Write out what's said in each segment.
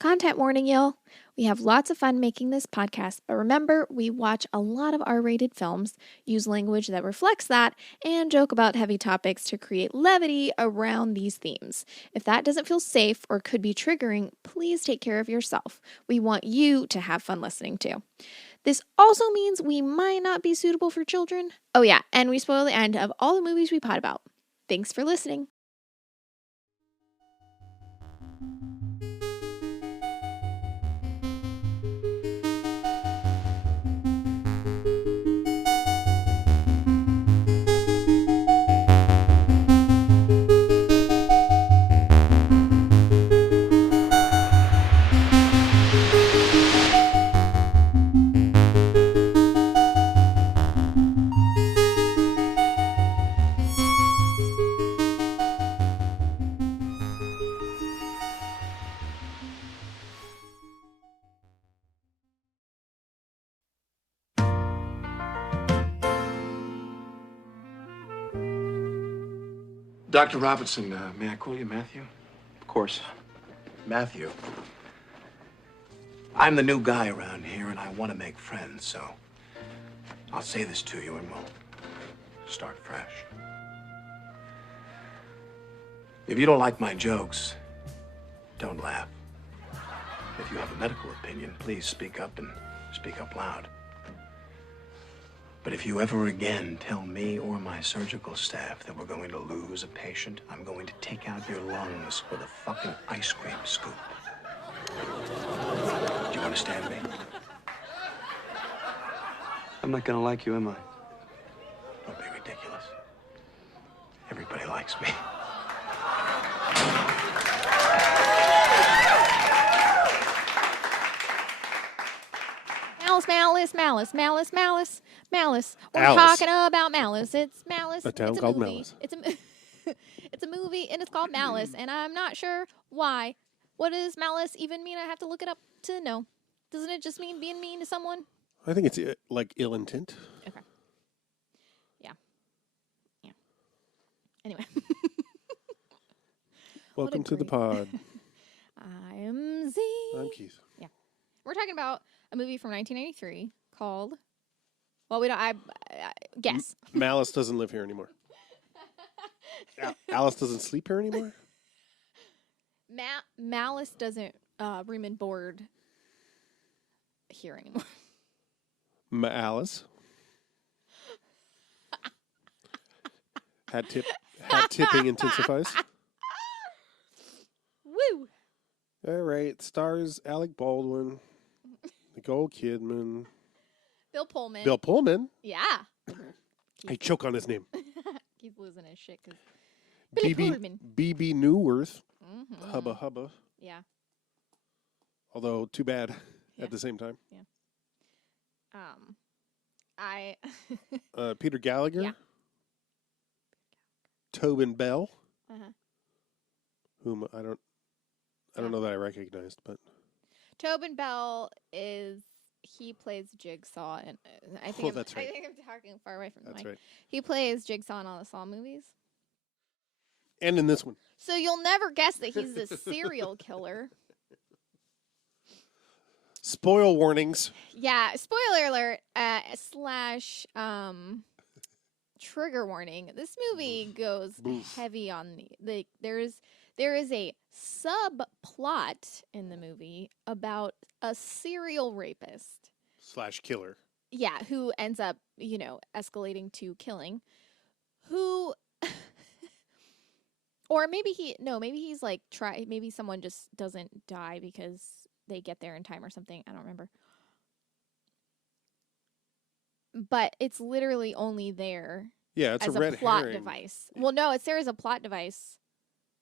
Content warning, y'all. We have lots of fun making this podcast, but remember, we watch a lot of R-rated films, use language that reflects that, and joke about heavy topics to create levity around these themes. If that doesn't feel safe or could be triggering, please take care of yourself. We want you to have fun listening too. This also means we might not be suitable for children. Oh yeah, and we spoil the end of all the movies we pod about. Thanks for listening. Dr. Robinson, may I call you Matthew? Of course. Matthew. I'm the new guy around here, and I want to make friends, so I'll say this to you, and we'll start fresh. If you don't like my jokes, don't laugh. If you have a medical opinion, please speak up and speak up loud. But if you ever again tell me or my surgical staff that we're going to lose a patient, I'm going to take out your lungs with a fucking ice cream scoop. Do you understand me? I'm not gonna like you, am I? Don't be ridiculous. Everybody likes me. Malice. We're Alice. talking about Malice. It's Malice. A town It's called movie. Malice. It's a movie, and it's called Malice, and I'm not sure why. What does Malice even mean? I have to look it up to know. Doesn't it just mean being mean to someone? I think it's like ill intent. Okay. Yeah. Anyway. Welcome to the great- pod. I'm Z. I'm Keith. We're talking about a movie from 1993 called. Well, we don't. I guess. Malice doesn't live here anymore. Alice doesn't sleep here anymore? Malice doesn't room and board here anymore. Alice. Hat tipping intensifies. Woo! All right. Stars Alec Baldwin, Nicole Kidman, Bill Pullman. Bill Pullman. Yeah. I choke on his name. He's losing his shit because Billy Pullman. BB Newworth. Mm-hmm. Hubba Hubba. Yeah. Although too bad Yeah. at the same time. I Peter Gallagher. Yeah. Tobin Bell, uh-huh. whom I don't know that I recognized, but Tobin Bell he plays Jigsaw, and I think that's right. I think I'm talking far away from the that's mic. right. He plays Jigsaw in all the Saw movies. And in this one. So you'll never guess that he's a serial killer. Spoil warnings. Yeah, spoiler alert, / trigger warning. This movie goes Boof. heavy on there is a subplot in the movie about a serial rapist. / killer. Yeah, who ends up, escalating to killing. Who or maybe he's like maybe someone just doesn't die because they get there in time or something. I don't remember. But it's literally only there Yeah, it's as a red plot herring. device. Well, no, it's there as a plot device.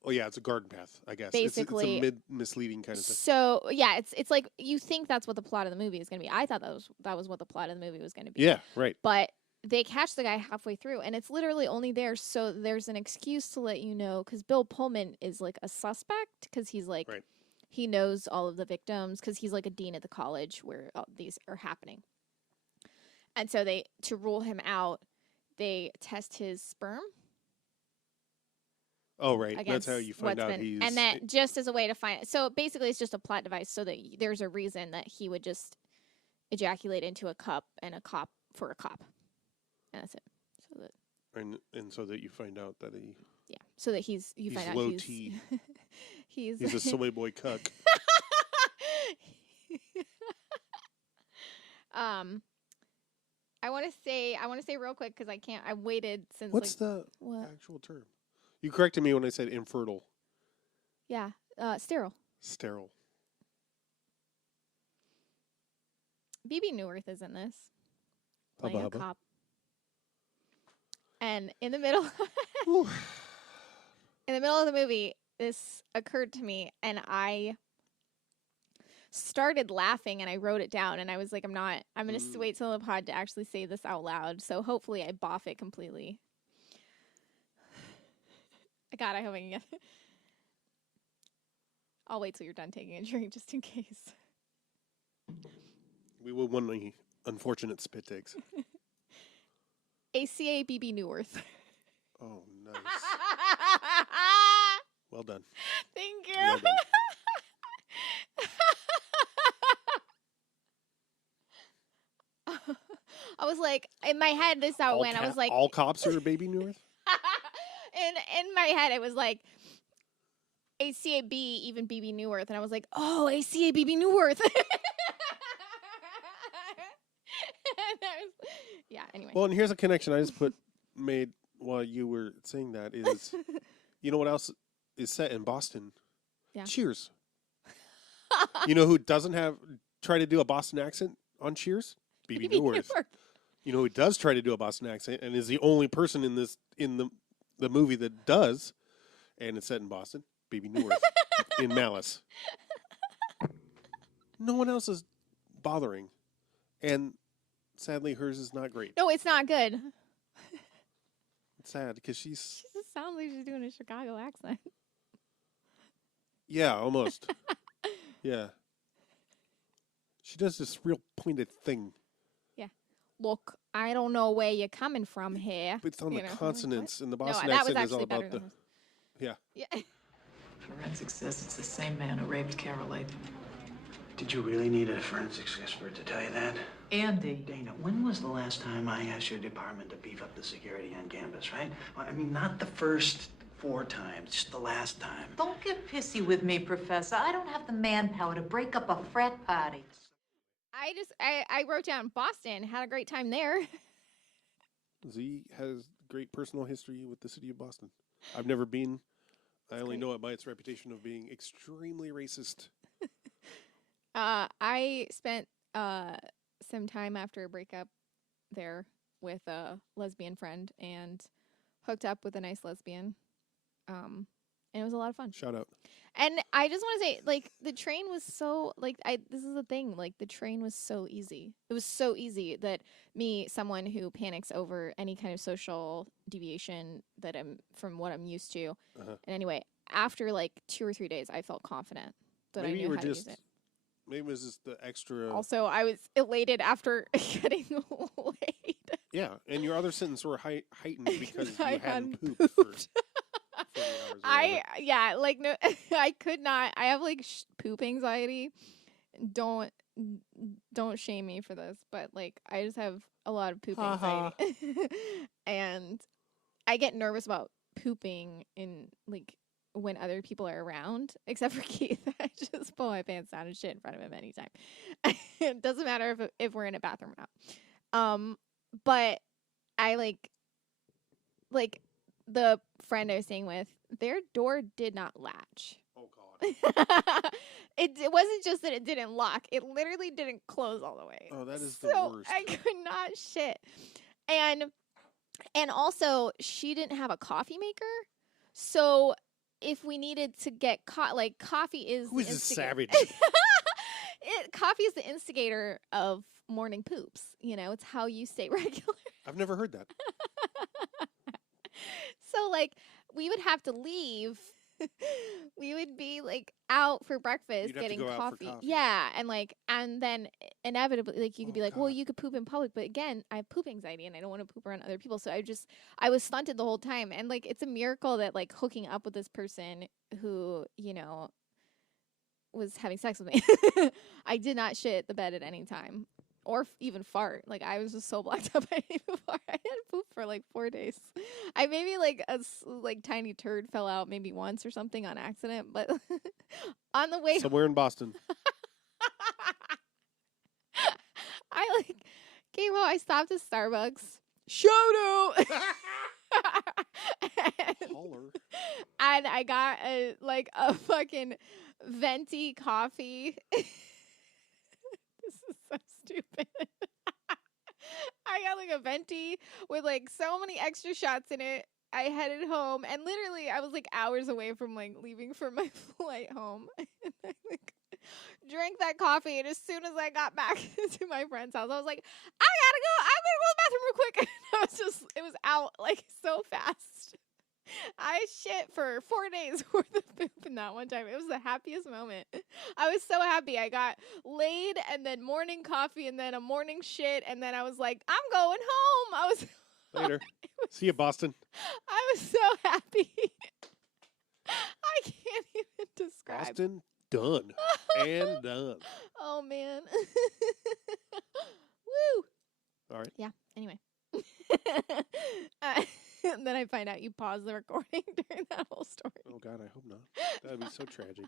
Oh yeah, it's a garden path, I guess. Basically. it's a misleading kind of thing. So yeah, it's like you think that's what the plot of the movie is going to be. I thought that was what the plot of the movie was going to be. Yeah, right. But they catch the guy halfway through, and it's literally only there so there's an excuse to let you know, because Bill Pullman is like a suspect because he's like Right. he knows all of the victims because he's like a dean at the college where all these are happening. And so to rule him out, they test his sperm. Oh, right. That's against how you find what's out been, he's. and that just as a way to find it. So basically, it's just a plot device so that there's a reason that he would just ejaculate into a cup and a cop for a cop, and that's it. So that and so that you find out that so that you he's find out low he's T. he's He's a soy boy cuck. I want to say real quick because I can't. I waited since. What's the what? actual term? You corrected me when I said infertile. Yeah, sterile. Sterile. BB Newirth is in this, playing a Bubba. cop. And in the middle, of the movie, this occurred to me, and I started laughing, and I wrote it down, and I was like, I'm going to wait till the pod to actually say this out loud, so hopefully I boff it completely. God, I hope I can get it. I'll wait till you're done taking a drink, just in case. We will want the unfortunate spit takes. ACA BB Newirth. Oh, nice. Well done. Thank you. Well done. I was like, in my head, this is how it went. I was like, all cops are baby Newirth? in my head, it was like ACAB, even BB Newirth, and I was like, oh, ACA BB Newirth. Yeah. Anyway. Well, and here's a connection I just made while you were saying that is, you know what else is set in Boston? Yeah. Cheers. You know who doesn't try to do a Boston accent on Cheers? BB Newirth. You know who does try to do a Boston accent and is the only person in the movie that does, and it's set in Boston? BB Newirth in Malice. No one else is bothering, and sadly, hers is not great. No, it's not good. It's sad because She just sounds like she's doing a Chicago accent. Yeah, almost. Yeah. She does this real pointed thing. Yeah. Look, I don't know where you're coming from here. But it's on You the know, consonants, and the No, Boston that was accent is all actually better about the. than hers. Yeah. Yeah. Forensic says it's the same man who raped Carol Latham. Did you really need a forensics expert to tell you that? Andy. Dana, when was the last time I asked your department to beef up the security on campus, right? Well, I mean, not the first 4 times, just the last time. Don't get pissy with me, Professor. I don't have the manpower to break up a frat party. I wrote down Boston, had a great time there. Z has great personal history with the city of Boston. I've never been. I only great. know it by its reputation of being extremely racist. I spent some time after a breakup there with a lesbian friend and hooked up with a nice lesbian. And it was a lot of fun. Shout out. And I just want to say, like, the train was so, like, this is the thing, like, the train was so easy. It was so easy that someone who panics over any kind of social deviation that from what I'm used to. Uh-huh. And anyway, after, like, 2 or 3 days, I felt confident that Maybe I you knew were how to use just. it. Maybe it was just the extra. Also, I was elated after getting laid. Yeah, and your other sentence were heightened because you I hadn't hadn't pooped for 40 hours. or whatever. Like, no, I could not. I have like poop anxiety. Don't shame me for this, but like I just have a lot of poop anxiety, and I get nervous about pooping in like when other people are around, except for Keith. I just pull my pants down and shit in front of him anytime. It doesn't matter if we're in a bathroom or not. But I like the friend I was staying with, their door did not latch. Oh, God. It wasn't just that it didn't lock. It literally didn't close all the way. Oh, that is so the worst. I could not shit. And also, she didn't have a coffee maker. So if we needed to get coffee is Who is the this instigator. savage? Coffee is the instigator of morning poops. You know, it's how you stay regular. I've never heard that. So, like, we would have to leave we would be like out for breakfast You'd have to getting go out for coffee. coffee. Yeah, and then inevitably like you could Oh, be like, well, God. you could poop in public, but again, I have poop anxiety and I don't want to poop around other people, so I was stunted the whole time, and like it's a miracle that like hooking up with this person who was having sex with me, I did not shit the bed at any time. Or even fart. Like I was just so blacked up. I didn't even fart. I had poop for like 4 days. I maybe like like tiny turd fell out maybe once or something on accident, but on the way Somewhere in Boston. I like came home. I stopped at Starbucks. Shout out. Holler. And I got a fucking venti coffee. This is so stupid. I got like a venti with like so many extra shots in it. I headed home and literally I was like hours away from like leaving for my flight home. And I like drank that coffee, and as soon as I got back to my friend's house, I was like, I'm gonna go to the bathroom real quick. And it was out like so fast. I shit for 4 days worth of poop in that one time. It was the happiest moment. I was so happy. I got laid and then morning coffee and then a morning shit. And then I was like, I'm going home. Later. See you, Boston. I was so happy. I can't even describe. Boston, done. And done. Oh, man. Woo. All right. Yeah. Anyway. And then I find out you paused the recording during that whole story. Oh, God, I hope not. That would be so tragic.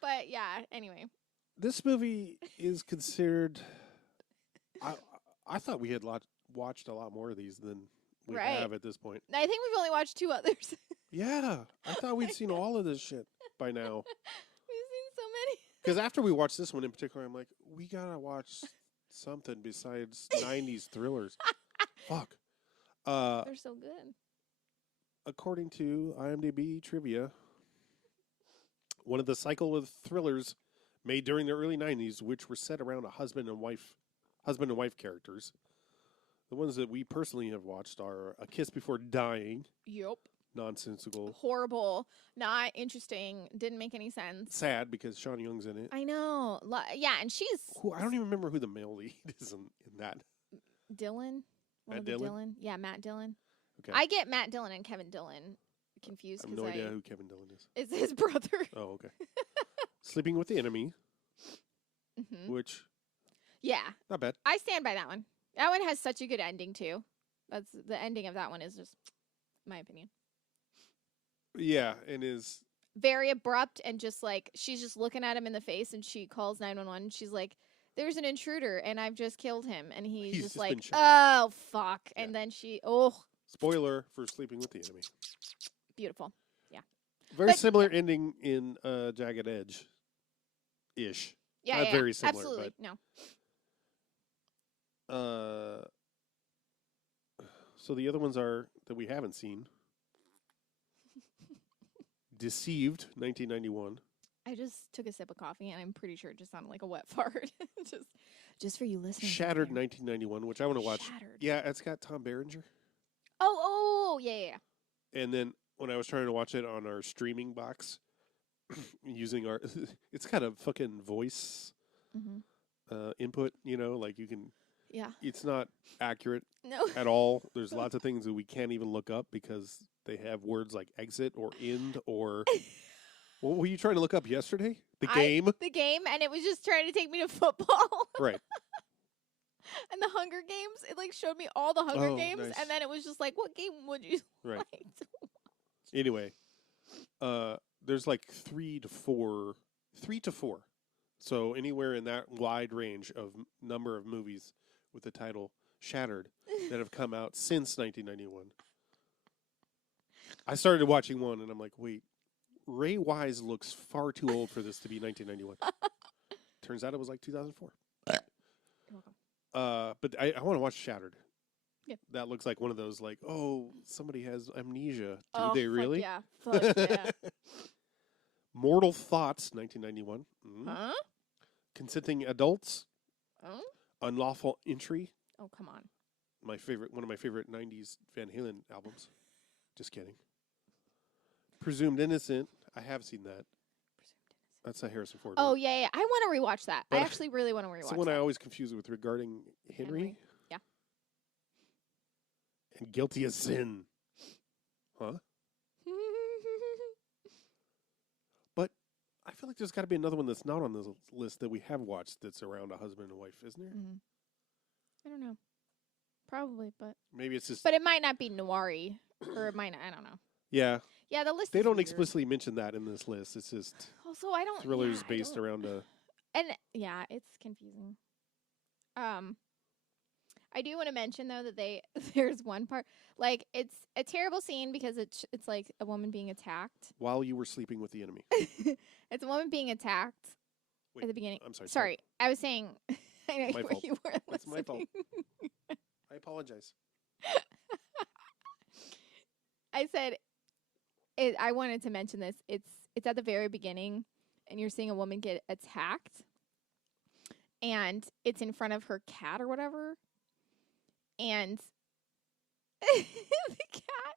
But yeah, anyway. This movie is considered. I thought we had watched a lot more of these than we Right. have at this point. I think we've only watched 2 others. Yeah, I thought we'd seen all of this shit by now. We've seen so many. Because after we watched this one in particular, I'm like, we gotta watch something besides 90s thrillers. Fuck. They're so good. According to IMDb trivia, one of the cycle of thrillers made during the early 90s, which were set around a husband and wife characters. The ones that we personally have watched are A Kiss Before Dying, Yep. nonsensical, Horrible. Not interesting. Didn't make any sense. sad because Sean Young's in it. I know. Yeah, and she's I don't even remember who the male lead is in that. Dylan. One Matt of the Dillon? Dylan. Yeah, Matt Dillon. Okay. I get Matt Dillon and Kevin Dillon confused I have because no idea who Kevin Dillon is. it's his brother. Oh, okay. Sleeping with the Enemy, Hmm. which, Yeah, not bad. I stand by that one. That one has such a good ending too. That's the ending of that one is just my opinion. Yeah, and is Very abrupt and just like she's just looking at him in the face and she calls 911. She's like, there's an intruder and I've just killed him, and he's He's just just been like, shot. oh fuck. Yeah. And then she spoiler for Sleeping with the Enemy. beautiful. Very But- similar ending in Jagged Edge ish. Yeah, Not yeah, very similar, absolutely. No. So the other ones are that we haven't seen. Deceived, 1991. I just took a sip of coffee and I'm pretty sure it just sounded like a wet fart. just for you listening. Shattered, out there. 1991, which I want to watch. Shattered. Yeah, it's got Tom Berenger. Oh, yeah. And then when I was trying to watch it on our streaming box, using our, it's got a fucking voice Mm-hmm. input, like you can, Yeah. it's not accurate No. at all. There's lots of things that we can't even look up because they have words like exit or end or, what were you trying to look up yesterday? The game? The game, and it was just trying to take me to football. Right. And the Hunger Games, it like showed me all the Hunger Oh, Games, nice. and then it was just like, what game would you Right. like to Anyway, there's like 3 to 4. So anywhere in that wide range of number of movies with the title Shattered that have come out since 1991. I started watching one and I'm like, wait, Ray Wise looks far too old for this to be 1991. Turns out it was like 2004. You're welcome. But I want to watch Shattered. Yeah. That looks like one of those like, oh, somebody has amnesia. Do Oh, they fuck really? yeah. Fuck yeah. Mortal Thoughts, 1991. Huh? Consenting Adults, Oh? Unlawful Entry. Oh, come on. One of my favorite 90s Van Halen albums. Just kidding. Presumed Innocent. I have seen that. That's a Harrison Ford. Oh, one. yeah. I want to rewatch that. I But- actually really want to rewatch It's the one that. I always confuse it with regarding Henry. Yeah. And Guilty as Sin. Huh? But I feel like there's got to be another one that's not on this list that we have watched that's around a husband and wife, isn't there? Mhm. I don't know. Probably, but Maybe it's just. it might not be noiry, or it might not, I don't know. Yeah. Yeah, the list. They is don't weird. explicitly mention that in this list. It's just Also, I don't. thrillers yeah, I based don't- around a. And yeah, it's confusing. I do want to mention though that there's one part like it's a terrible scene because it's like a woman being attacked. While you were sleeping with the enemy. It's a woman being attacked Wait, at the beginning. I'm sorry. Sorry, I was saying. I know My fault. you weren't It's my fault. listening. I apologize. I said, I wanted to mention this. It's at the very beginning, and you're seeing a woman get attacked, and it's in front of her cat or whatever, and the cat,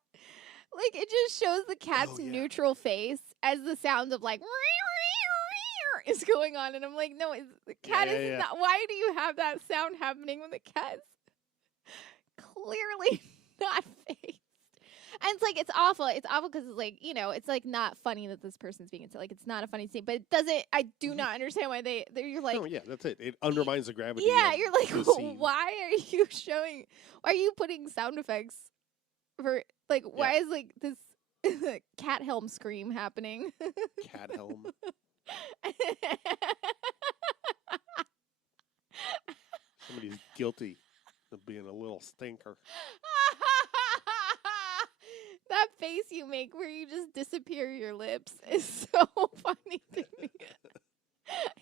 like it just shows the cat's Oh, yeah. neutral face as the sound of like is going on, and I'm like, no, the cat Yeah, is yeah. not. Why do you have that sound happening when the cat's clearly not faced? And it's like, it's awful. It's awful because it's like, it's like not funny that this person's being attacked. Like, it's not a funny scene, but it doesn't, I do not understand why you're like, No, yeah, that's it. It undermines the gravity. yeah, of you're like, the scene. why are you putting sound effects for, like, why is like this cat helm scream happening? Cat helm. Somebody's guilty of being a little stinker. That face you make where you just disappear your lips is so funny to me.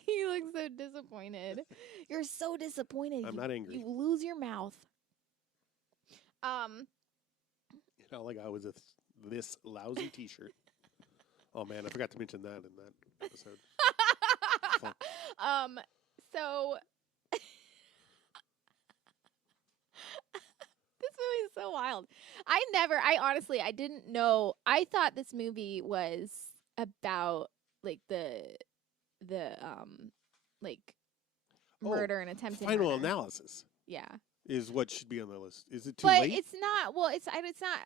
He looks so disappointed. You're so disappointed. I'm not angry. You lose your mouth. You know, like I was this lousy T-shirt. Oh man, I forgot to mention that in that episode. Fuck. So this movie is so wild. I honestly, I didn't know. I thought this movie was about like the like Oh, murder and attempted Final murder. analysis Yeah. is what should be on the list. Is it too But late? it's not. Well, it's not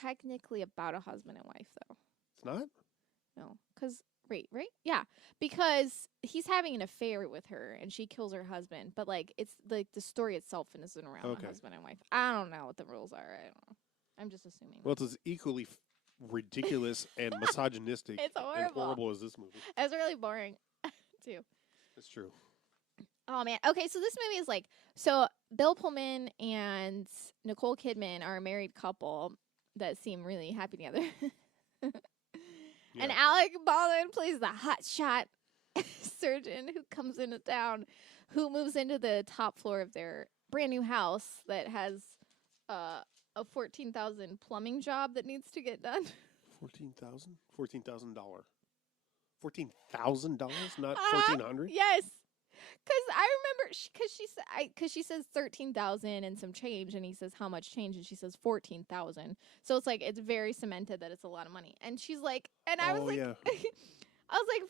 technically about a husband and wife though. It's not? No, because right, yeah, because he's having an affair with her and she kills her husband. But like, it's like the story itself isn't around Okay. the husband and wife. I don't know what the rules are. I don't know. I'm just assuming. Well, it's as equally ridiculous and misogynistic It's and horrible. horrible as this movie. It's really boring, too. It's true. Oh man. Okay, so this movie is like, so Bill Pullman and Nicole Kidman are a married couple that seem really happy together. And Yeah. Alec Baldwin plays the hotshot surgeon who comes into town, who moves into the top floor of their brand new house that has a $14,000 plumbing job that needs to get done. $14,000? $14,000. $14,000, not Uh-huh. $1,400. Yes. Because I remember, because she says 13,000 and some change, and he says how much change, and she says 14,000. So it's like it's very cemented that it's a lot of money. And she's like, and I was Oh, like, yeah. I was like,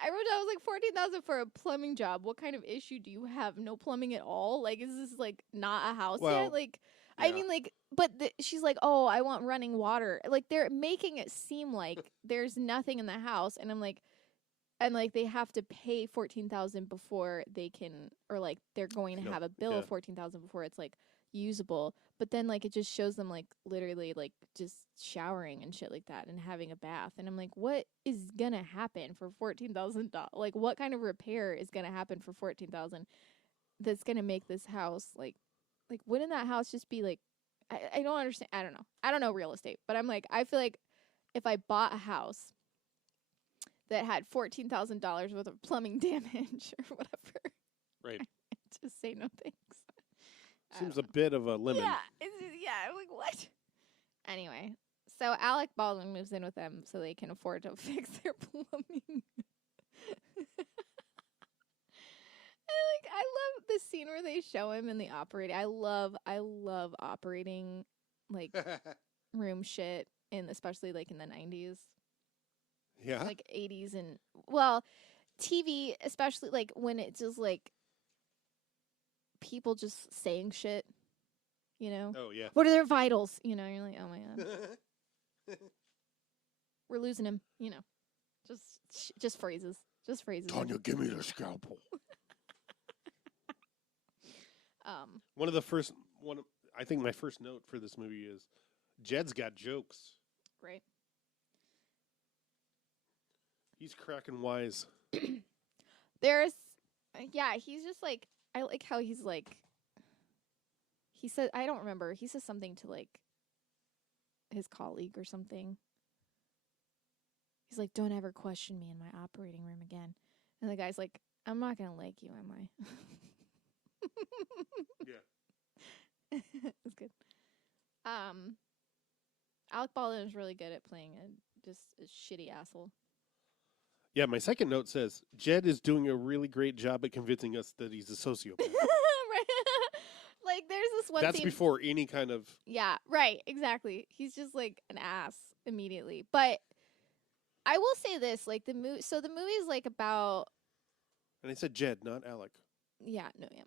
I wrote down, I was like 14,000 for a plumbing job. What kind of issue do you have? No plumbing at all? Like, is this like not a house Well, yet? Like, I yeah. mean, like, but she's like, oh, I want running water. Like, they're making it seem like there's nothing in the house, and I'm like. And like they have to pay 14,000 before they can, or like they're going to No, have a bill yeah. of 14,000 before it's like usable. But then like it just shows them like literally like just showering and shit like that and having a bath. And I'm like, what is gonna happen for $14,000? Like what kind of repair is gonna happen for 14,000 that's gonna make this house like wouldn't that house just be like? I don't understand. I don't know. I don't know real estate, but I'm like I feel like if I bought a house that had $14,000 worth of plumbing damage or whatever, Right. just say no thanks. I Seems don't a bit of a lemon. Yeah, I'm like what? Anyway, so Alec Baldwin moves in with them so they can afford to fix their plumbing. I love the scene where they show him in the operating. I love operating like room shit, and especially like in the 90s. Yeah. Like 80s and, well, TV, especially like when it's just like people just saying shit, you know? Oh yeah. What are their vitals? You know, you're like, oh my God. We're losing him, you know. Just phrases. Just phrases. Tanya, give me the scalpel. Um, I think my first note for this movie is Jed's got jokes. right. He's cracking wise. There's, yeah, he's just like, I like how he's like, he said, I don't remember, he says something to like his colleague or something. He's like, don't ever question me in my operating room again. And the guy's like, I'm not going to like you, am I? Yeah. It's good. Alec Baldwin is really good at playing just a shitty asshole. Yeah, my second note says Jed is doing a really great job at convincing us that he's a sociopath. Right. Like there's this one That's scene. before any kind of. Yeah, right, exactly. He's just like an ass immediately. But I will say this, like the movie, so the movie is like about, And I said Jed, not Alec. yeah, no, yeah.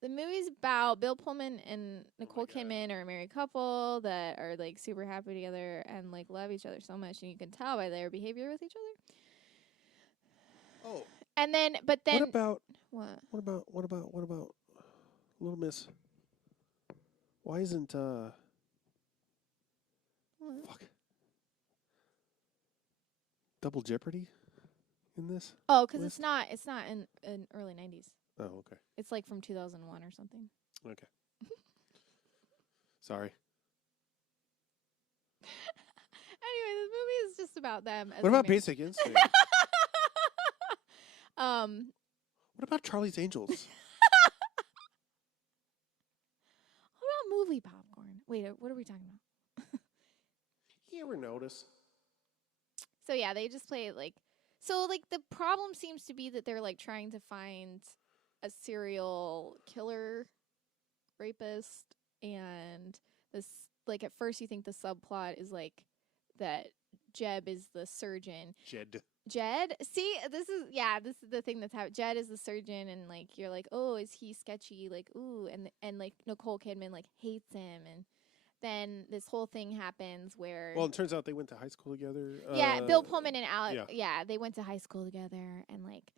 The movie's about Bill Pullman and Nicole God. Kidman are a married couple that are like super happy together and like love each other so much, and you can tell by their behavior with each other. Oh. And then, but then, What what? about Little Miss? Why isn't What? fuck Double Jeopardy in this? Oh, because list? it's not in early 90s. Oh, okay. It's like from 2001 or something. Okay. Sorry. Anyway, this movie is just about them. As What a about mar- Basic Instinct? What about Charlie's Angels? What about movie popcorn? Wait, what are we talking about? You ever notice? So yeah, they just play it like, so like the problem seems to be that they're like trying to find a serial killer rapist, and this, like, at first you think the subplot is like that Jeb is the surgeon. Jed? See, this is the thing that's happening. Jed is the surgeon, and like you're like, oh, is he sketchy? Like, ooh, and like Nicole Kidman like hates him, and then this whole thing happens where, Well, it turns out they went to high school together. yeah, Bill Pullman and Alec, yeah. they went to high school together, and like,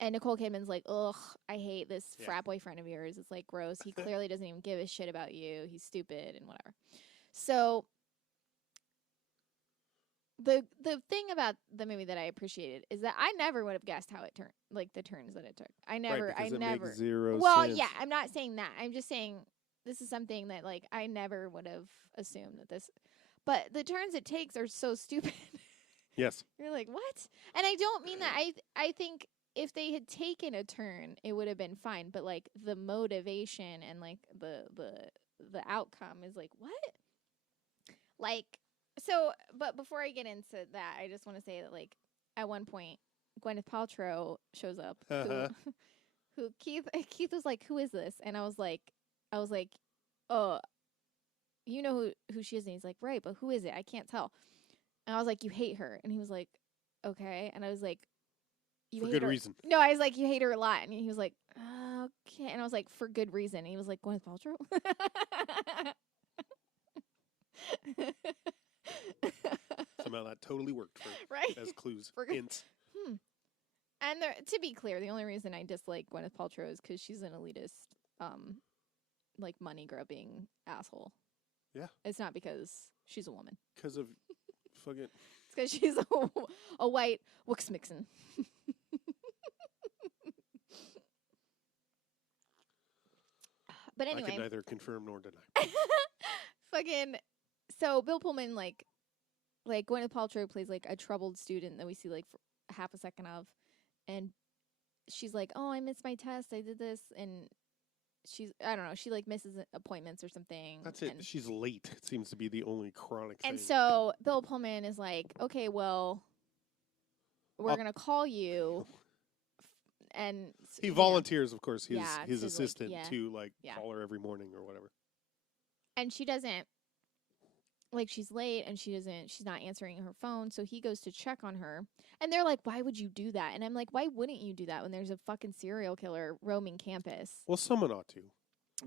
and Nicole Kidman's like, ugh, I hate this frat boyfriend of yours. It's like gross. He clearly doesn't even give a shit about you. He's stupid and whatever. So the thing about the movie that I appreciated is that I never would have guessed how it turned, like the turns that it took. I never. Makes zero Well, sense. yeah, I'm not saying that. I'm just saying this is something that like I never would have assumed that this. But the turns it takes are so stupid. Yes. You're like, what? And I don't mean that. I think if they had taken a turn, it would have been fine. But like the motivation and like the outcome is like, what? Like, so, but before I get into that, I just want to say that like at one point, Gwyneth Paltrow shows up, who Keith was like, who is this? And I was like, oh, you know who she is? And he's like, right, but who is it? I can't tell. And I was like, you hate her. And he was like, okay. And I was like, you For hate good her. reason. No, I was like, you hate her a lot. And he was like, okay. And I was like, for good reason. And he was like, Gwyneth Paltrow? Somehow that totally worked for Right? as clues. For- Hints. And to be clear, the only reason I dislike Gwyneth Paltrow is because she's an elitist, like money grubbing asshole. Yeah. It's not because she's a woman. Because of fucking. It's because she's a white Wixmixon. But I anyway, can neither confirm nor deny. fucking. So Bill Pullman, like Gwyneth Paltrow plays like a troubled student that we see like for half a second of, and she's like, "Oh, I missed my test. I did this," and I don't know. She like misses appointments or something. That's it. And, She's late. It seems to be the only chronic thing. and so Bill Pullman is like, "Okay, well, we're gonna call you." And he volunteers, of course, his Yeah, his to, like, assistant yeah. to like Yeah. call her every morning or whatever. and she doesn't. like she's late and she's not answering her phone. So he goes to check on her and they're like, why would you do that? And I'm like, why wouldn't you do that when there's a fucking serial killer roaming campus? Well, someone ought to.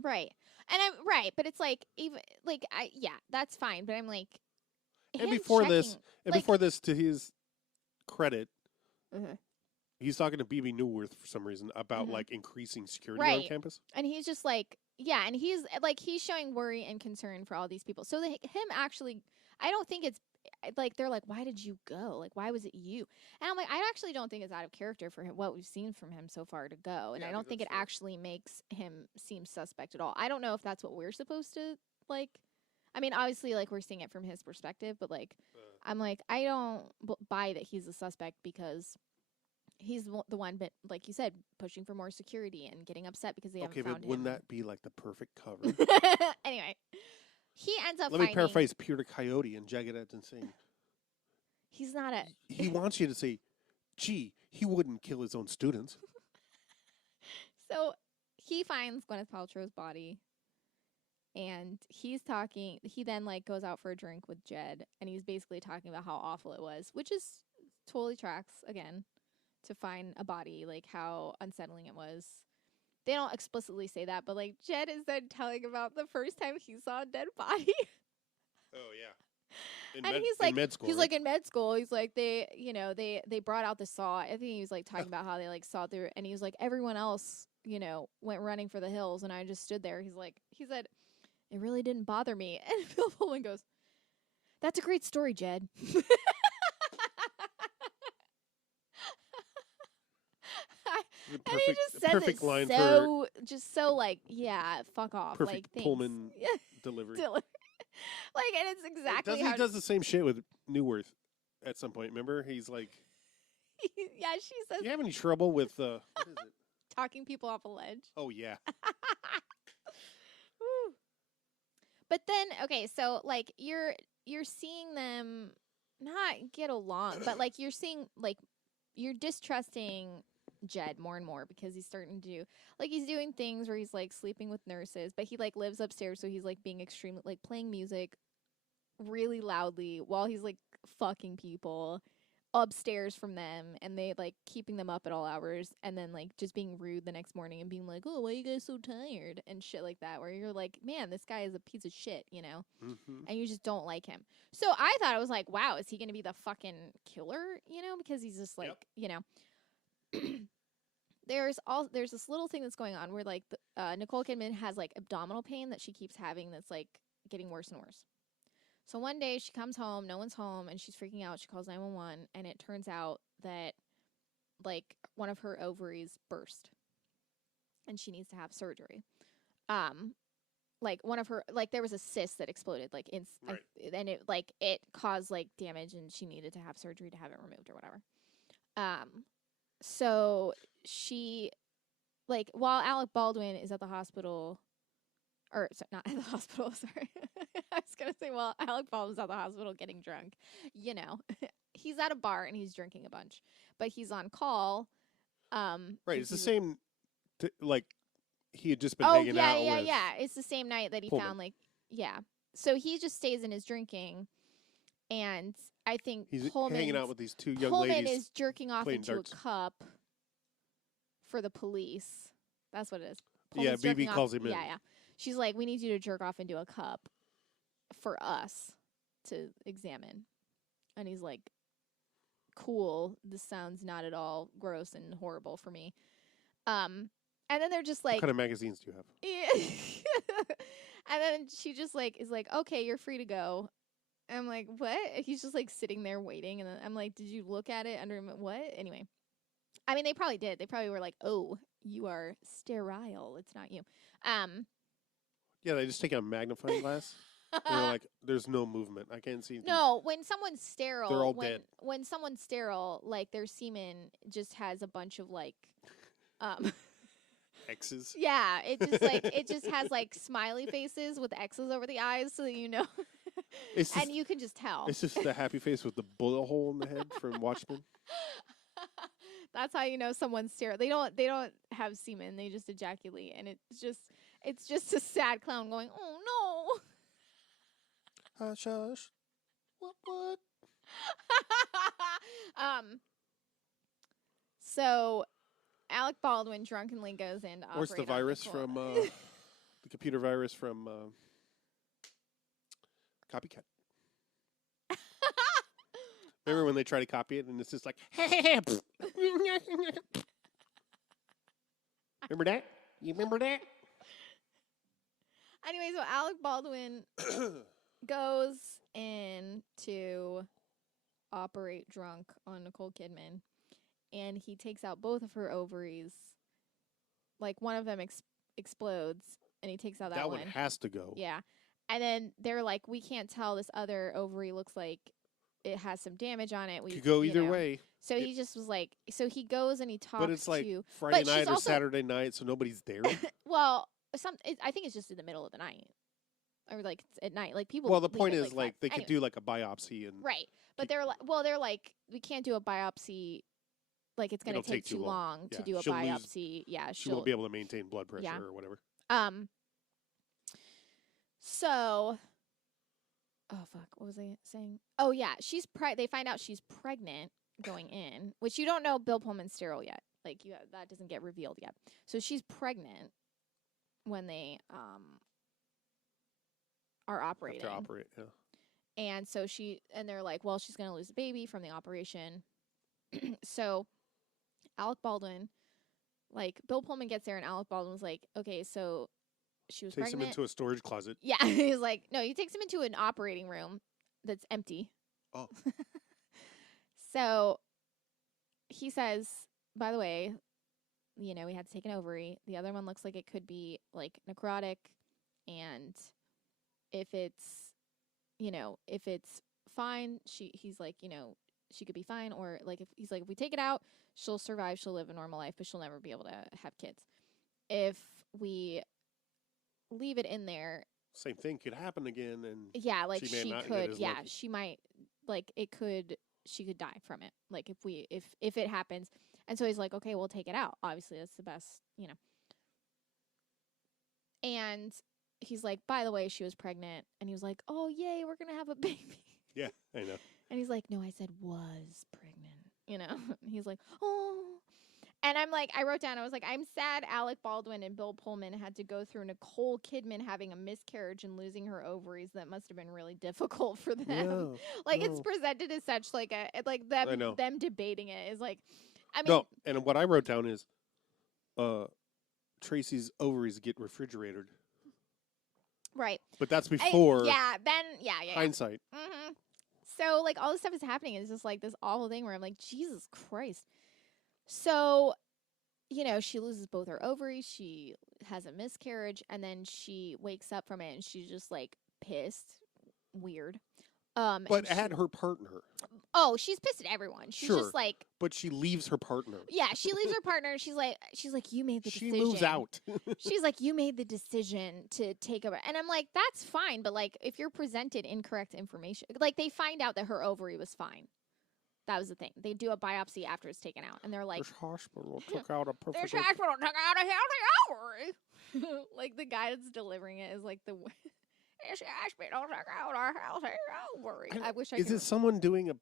Right. And I'm right. But it's like, even like, that's fine. But I'm like, And before this, to his credit, Mhm. he's talking to BB Newworth for some reason about like increasing security on Right. campus. And he's just like, yeah, and he's like, he's showing worry and concern for all these people. So him actually, I don't think it's like, they're like, why did you go? Like, why was it you? And I'm like, I actually don't think it's out of character for him, what we've seen from him so far to go. And Yeah, I I don't think think it that's fair. actually makes him seem suspect at all. I don't know if that's what we're supposed to like. I mean, obviously, like, we're seeing it from his perspective, but like, I'm like, I don't buy that he's a suspect because he's the one, but like you said, pushing for more security and getting upset because they Okay, haven't but found wouldn't him. that be like the perfect cover? Anyway, he ends up Let me finding. paraphrase Peter Coyote and Jagged Edge and saying, He's not a. he wants you to say, gee, he wouldn't kill his own students. So he finds Gwyneth Paltrow's body, and he's talking. He then like goes out for a drink with Jed, and he's basically talking about how awful it was, which is totally tracks again to find a body, like how unsettling it was. They don't explicitly say that, but like Jed is then telling about the first time he saw a dead body. Oh, yeah. And he's like, in med school, he's right? like in med school. He's like, they brought out the saw. I think he was like talking about how they like saw through, and he was like, everyone else, went running for the hills, and I just stood there. He said, it really didn't bother me. And Phil Pullman goes, that's a great story, Jed. And he just says perfect it line so, just so like, yeah, fuck off. Perfect like, thanks. Pullman Yeah. delivery. Like, and it's exactly He does the same shit with Newworth at some point. Remember? He's like, yeah, she says, do you have any trouble with, what is it? talking people off a ledge. Oh, yeah. Woo. But then, okay, so like you're seeing them not get along, but like you're distrusting Jed more and more because he's starting to do like he's doing things where he's like sleeping with nurses, but he like lives upstairs, so he's like being extremely like playing music really loudly while he's like fucking people upstairs from them, and they like keeping them up at all hours, and then like just being rude the next morning and being like, oh, why are you guys so tired and shit like that, where you're like, man, this guy is a piece of shit, Mm-hmm. and you just don't like him. So I thought it was like, wow, is he gonna be the fucking killer, because he's just like, there's this little thing that's going on where like Nicole Kidman has like abdominal pain that she keeps having that's like getting worse and worse. So one day she comes home, no one's home, and she's freaking out. She calls 911, and it turns out that like one of her ovaries burst, and she needs to have surgery. Like one of her, like there was a cyst that exploded, like Right. and it caused like damage, and she needed to have surgery to have it removed or whatever. So she, like, while Alec Baldwin is at the hospital. Or not at the hospital, sorry. I was going to say, well, Alec Baldwin's at the hospital getting drunk. He's at a bar and he's drinking a bunch. But he's on call. Right. It's the same, like, he had just been Oh, hanging out yeah, with. yeah. It's the same night that he Pullman. found, like, yeah. So he just stays in his drinking. And I think He's Pullman's hanging out with these two young Pullman ladies. is jerking off playing into darts. a cup for the police. That's what it is. Yeah, Pullman's jerking BB off- calls him in. Yeah, yeah. She's like, we need you to jerk off into a cup for us to examine. And he's like, cool. This sounds not at all gross and horrible for me. And then they're just like, What kind of magazines do you have? yeah. And then she just like is like, okay, you're free to go. And I'm like, what? He's just like sitting there waiting, and then I'm like, did you look at it under what? Anyway, I mean, they probably did. They probably were like, oh, you are sterile. It's not you. Yeah, they just take a magnifying glass. And they're like, there's no movement. I can't see. No, when someone's sterile, They're all when dead. when someone's sterile, like their semen just has a bunch of like, X's. yeah, it just has like smiley faces with X's over the eyes, so that you know, It's just, and you can just tell. it's just the happy face with the bullet hole in the head from Watchmen. That's how you know someone's sterile. They don't have semen. They just ejaculate, and it's just a sad clown going, oh Hush, hush. What? So Alec Baldwin drunkenly goes in to operate. Where's the virus from? The computer virus from Copycat. Remember when they try to copy it and it's just like, remember that? You remember that? Anyway, so Alec Baldwin goes in to operate drunk on Nicole Kidman, and he takes out both of her ovaries. Like, one of them explodes, and he takes out that one. That one has to go. Yeah. And then they're like, we can't tell, this other ovary looks like it has some damage on it. We Could go either way. So he just was like, so he goes and he talks to... But it's like Friday night or Saturday night, so nobody's there. Well, I think it's just in the middle of the night. Or like at night. Like people... Well, the point is like they could do like a biopsy and... Right. But they're like, we can't do a biopsy. Like it's going to take too long to do a biopsy. She won't be able to maintain blood pressure or whatever. So... Oh, fuck. What was I saying? Oh, yeah. They find out she's pregnant going in, which you don't know Bill Pullman's sterile yet. Like, that doesn't get revealed yet. So she's pregnant when they are operating. Have to operate, yeah. And so they're like, well, she's going to lose the baby from the operation. So Alec Baldwin, like, Bill Pullman gets there and Alec Baldwin was like, okay, so she was pregnant. Takes him into a storage closet. Yeah. He's like, no, he takes him into an operating room that's empty. Oh. So he says, by the way, we had to take an ovary. The other one looks like it could be like necrotic. And if it's fine, he's like, she could be fine. Or like, if we take it out, she'll survive. She'll live a normal life, but she'll never be able to have kids. If we leave it in there, same thing could happen again, and like she could, lucky. she might, like she could die from it, like if it happens. And so he's like, okay, we'll take it out. Obviously, that's the best, And he's like, by the way, she was pregnant, and he was like, oh yay, we're gonna have a baby. Yeah, I know. And he's like, no, I said was pregnant. He's like, oh. And I'm like, I wrote down, I was like, I'm sad Alec Baldwin and Bill Pullman had to go through Nicole Kidman having a miscarriage and losing her ovaries. That must have been really difficult for them. Yeah, it's presented as such like them debating it is like, I mean. No, and what I wrote down is Tracy's ovaries get refrigerated. Right. But that's before hindsight. hindsight. Mm-hmm. So like all this stuff is happening. It's just like this awful thing where I'm like, Jesus Christ. So, she loses both her ovaries, she has a miscarriage, and then she wakes up from it and she's just like pissed. Weird. But at her partner. Oh, she's pissed at everyone. She's just like. But she leaves her partner. Yeah, she leaves her partner. She's like, you made the decision. She moves out. She's like, you made the decision to take over. And I'm like, that's fine. But like, if you're presented incorrect information, like they find out that her ovary was fine. That was the thing. They do a biopsy after it's taken out, and they're like, "This hospital took out a perfect." This hospital took out a healthy ovary. Like the guy that's delivering it is like this hospital took out a healthy ovary. I wish I. Is it someone doing a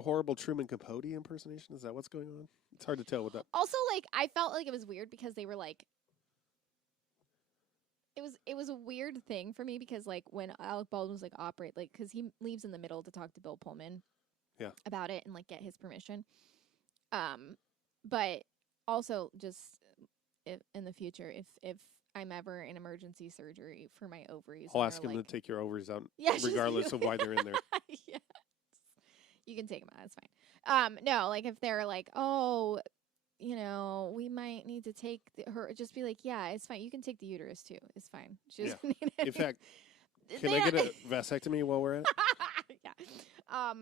horrible Truman Capote impersonation? Is that what's going on? It's hard to tell with that. Also, like I felt like it was weird because they were like. It was a weird thing for me because like when Alec Baldwin was like operate like because he leaves in the middle to talk to Bill Pullman. Yeah. About it and like get his permission. But also just if in the future, if I'm ever in emergency surgery for my ovaries, I'll ask him to take your ovaries out, regardless of why they're in there. Yes. You can take them out. It's fine. No, like if they're like, oh, we might need to take her. Just be like, yeah, it's fine. You can take the uterus too. It's fine. She doesn't need it. In fact, can I get a vasectomy while we're at it? Yeah.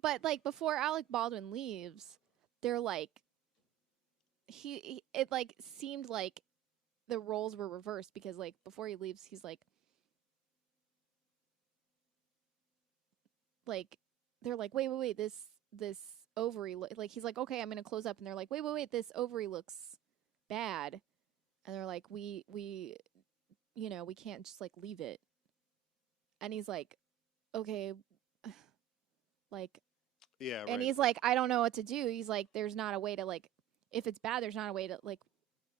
But like before Alec Baldwin leaves, they're like it like seemed like the roles were reversed because like before he leaves he's like they're like wait this ovary like he's like okay I'm going to close up and they're like wait this ovary looks bad and they're like we can't just like leave it And he's like, okay, like, Yeah, right. and he's like, I don't know what to do. He's like, there's not a way to, like, if it's bad, there's not a way to, like,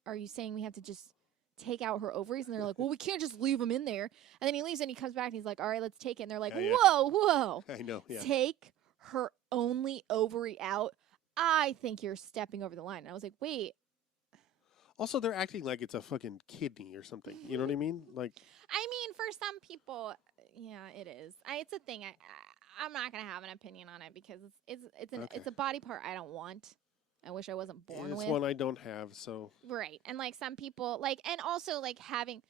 are you saying we have to just take out her ovaries? And they're like, well, we can't just leave them in there. And then he leaves and he comes back and he's like, all right, let's take it. And they're like, Yeah. whoa. I know, yeah. Take her only ovary out? I think you're stepping over the line. And I was like, wait. Also, they're acting like it's a fucking kidney or something. You know what I mean? Like, I mean, for some people, yeah, it is. It's a thing. I'm not gonna have an opinion on it because it's a body part I don't want. I wish I wasn't born with. It's one I don't have, so. Right, and like some people, like, and also like having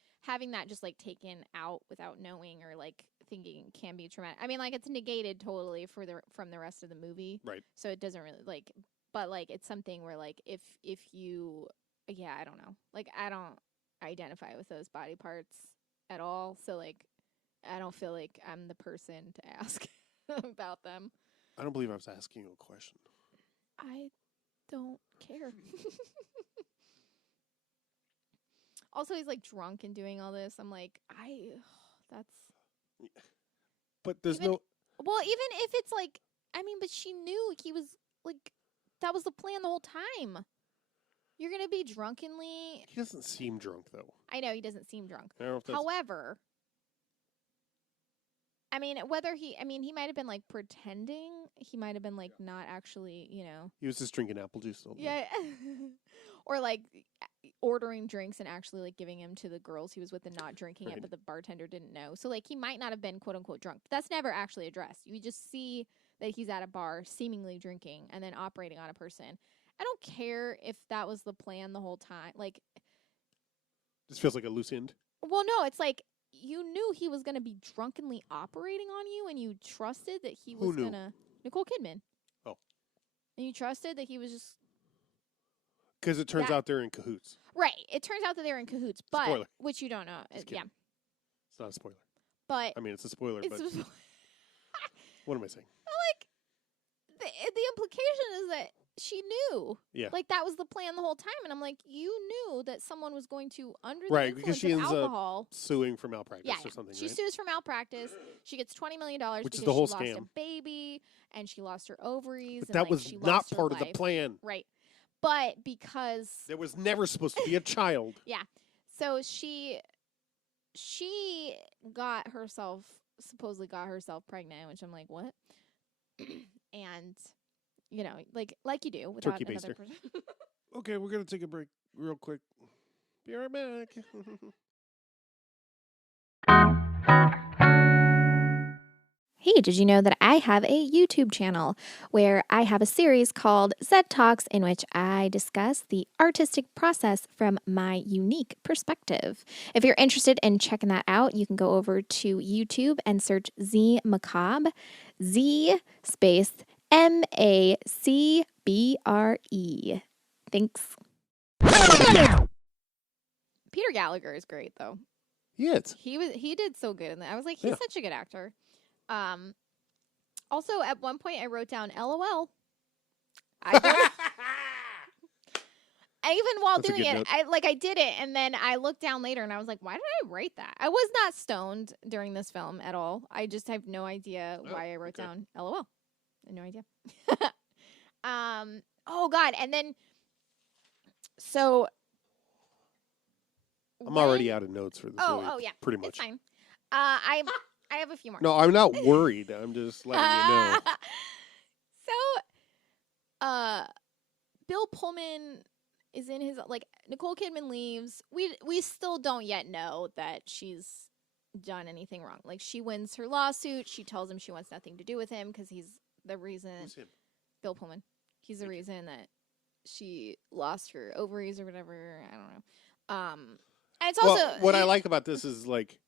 that just like taken out without knowing or like thinking can be traumatic. I mean, like it's negated totally from the rest of the movie. Right. So it doesn't really like, but like it's something where like if you, yeah, I don't know, like I don't identify with those body parts at all. So like, I don't feel like I'm the person to ask about them. I don't believe I was asking you a question. I don't care. Also, he's like drunk and doing all this. I'm like, that's. But there's even if it's like, I mean, but she knew he was like, that was the plan the whole time. You're gonna be drunkenly. He doesn't seem drunk though. I know he doesn't seem drunk. I don't know if that's... However, I mean, he might have been like pretending. He might have been like not actually, you know. He was just drinking apple juice all day. Yeah. Or like ordering drinks and actually like giving him to the girls he was with and not drinking it, but the bartender didn't know. So like he might not have been quote unquote drunk. But that's never actually addressed. You just see that he's at a bar seemingly drinking and then operating on a person. I don't care if that was the plan the whole time. Like, this feels like a loose end. Well, no, it's like you knew he was going to be drunkenly operating on you and you trusted that he was going to... Nicole Kidman. Oh. And you trusted that he was just... Because it turns out they're in cahoots. Right. It turns out that they're in cahoots, but... Spoiler. Which you don't know. Yeah. It's not a spoiler. But... I mean, it's a spoiler, but... What am I saying? Like, the implication is that she knew. Yeah. Like, that was the plan the whole time. And I'm like, you knew that someone was going to, under the right, influence because she of ends alcohol... up suing for malpractice or something, She right? sues for malpractice. She gets $20 million Which because is the whole she scam. lost a baby and she lost her ovaries. But and, that like, was she not lost her part of the life. plan. Right. But because... There was never supposed to be a child. Yeah. So she supposedly got herself pregnant, which I'm like, what? And, you know, like you do without Turkey another baster. person. Okay, we're going to take a break real quick. Be right back. Hey, did you know that I have a YouTube channel where I have a series called Zed Talks in which I discuss the artistic process from my unique perspective. If you're interested in checking that out, you can go over to YouTube and search Z Macabre, Z space MACBRE. Thanks. Peter Gallagher is great though. Yes. He did so good in that. I was like, he's such a good actor. Also, at one point, I wrote down LOL. I even while doing it, I did it, and then I looked down later, and I was like, why did I write that? I was not stoned during this film at all. I just have no idea why I wrote down LOL. I have no idea. Oh God, and then so I'm already out of notes for this. Oh yeah, pretty much. It's fine. I have a few more. No, I'm not worried. I'm just letting you know. So, Bill Pullman is in his, like, Nicole Kidman leaves. We still don't yet know that she's done anything wrong. Like, she wins her lawsuit. She tells him she wants nothing to do with him because he's the reason. Who's him? Bill Pullman. He's the reason that she lost her ovaries or whatever. I don't know. And it's also what I like about this is, like,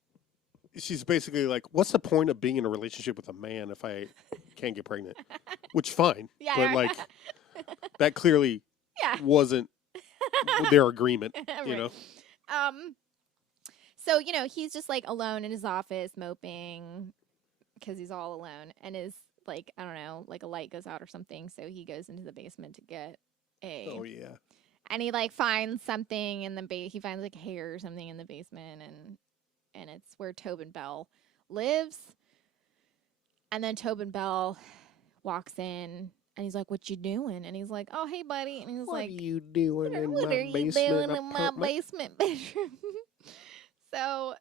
she's basically like, what's the point of being in a relationship with a man if I can't get pregnant? Which, fine. Yeah, but, like, that clearly wasn't their agreement, you know? So, you know, he's just, like, alone in his office moping because he's all alone. And is, like, I don't know, like, a light goes out or something. So he goes into the basement to get Oh, yeah. And he, like, finds something in the he finds, like, hair or something in the basement. And it's where Tobin Bell lives. And then Tobin Bell walks in and he's like, "What you doing?" And he's like, "Oh, hey, buddy." And he's What like, are you doing in "What my are you basement doing in my apartment? basement bedroom?" So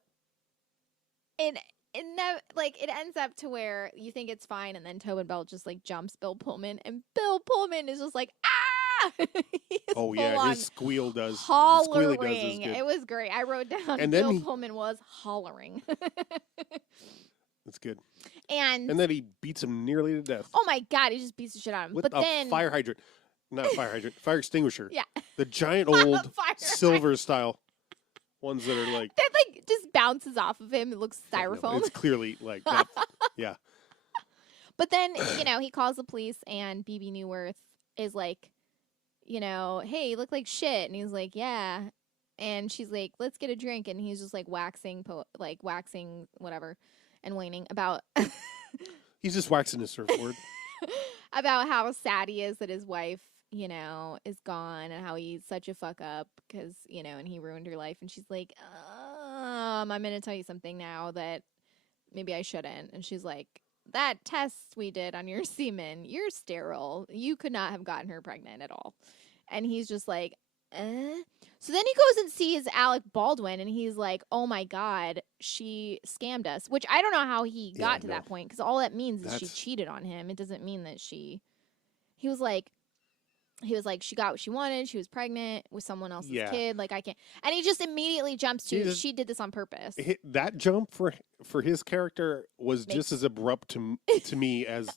it ends up to where you think it's fine, and then Tobin Bell just like jumps Bill Pullman, and Bill Pullman is just like, "Ah!" He's Oh yeah, full-on his squeal does. The hollering. squealy does is good. It was great. I wrote down And then Bill he- Pullman was hollering. It's good. And And then he beats him nearly to death oh my god, he just beats the shit out of him. with But a then fire hydrant. Not fire hydrant, fire extinguisher. yeah, The giant old Fire silver style ones that are like that like just bounces off of him. It looks styrofoam. It's clearly like that. Yeah. But then, he calls the police, and BB Newirth is like, "Hey, you look like shit." And he's like, "Yeah." And she's like, "Let's get a drink." And he's just like waxing whatever and whining about He's just waxing his surfboard. about how sad he is that his wife, is gone, and how he's such a fuck up because, and he ruined her life. And she's like, I'm going to tell you something now that maybe I shouldn't. And she's like, "That test we did on your semen, you're sterile. You could not have gotten her pregnant at all." And he's just like, So then he goes and sees Alec Baldwin, and he's like, "Oh my God, she scammed us." Which I don't know how he got to that point, because all that means is she cheated on him. It doesn't mean that he was like, she got what she wanted. She was pregnant with someone else's kid. Like, I can't. And he just immediately jumps to, she did this on purpose. That jump for his character was just as abrupt to me as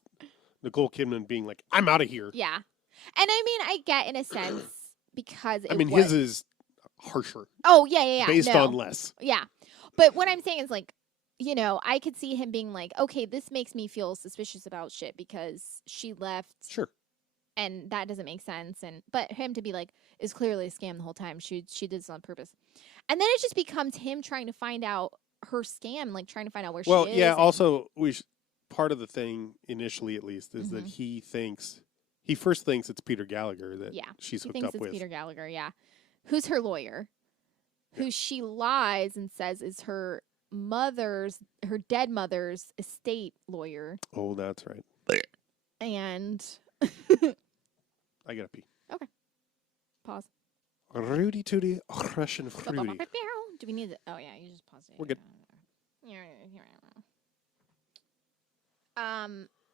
Nicole Kidman being like, "I'm out of here." Yeah. And I mean, I get in a sense because his is harsher. Oh, yeah. Based on less. Yeah. But what I'm saying is like, I could see him being like, "Okay, this makes me feel suspicious about shit because she left." Sure. And that doesn't make sense. But him to be like, "Is clearly a scam the whole time. She did this on purpose." And then it just becomes him trying to find out her scam, like trying to find out where she is. Well, yeah, also part of the thing initially at least is that he first thinks it's Peter Gallagher that she's hooked up with. Peter Gallagher, yeah. Who's her lawyer. Who she lies and says is her dead mother's estate lawyer. Oh, that's right. And I gotta pee. Okay. Pause. Rudy Tooty, Russian Fruity. Do we need it? Oh yeah, you just pause it. We're good.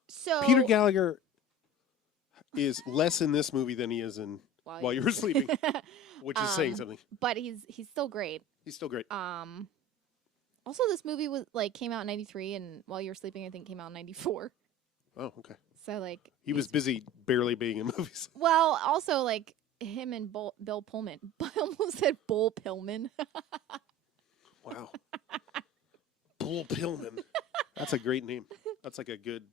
So Peter Gallagher is less in this movie than he is in While You Were Sleeping, which is saying something. But he's still great. He's still great. Also, this movie came out in '93, and While You Were Sleeping, I think, came out in '94. Oh, okay. So like he was busy barely being in movies. Well, also like him and Bill Pullman. I almost said Bull Pillman. Wow. Bull Pillman. That's a great name. That's like a good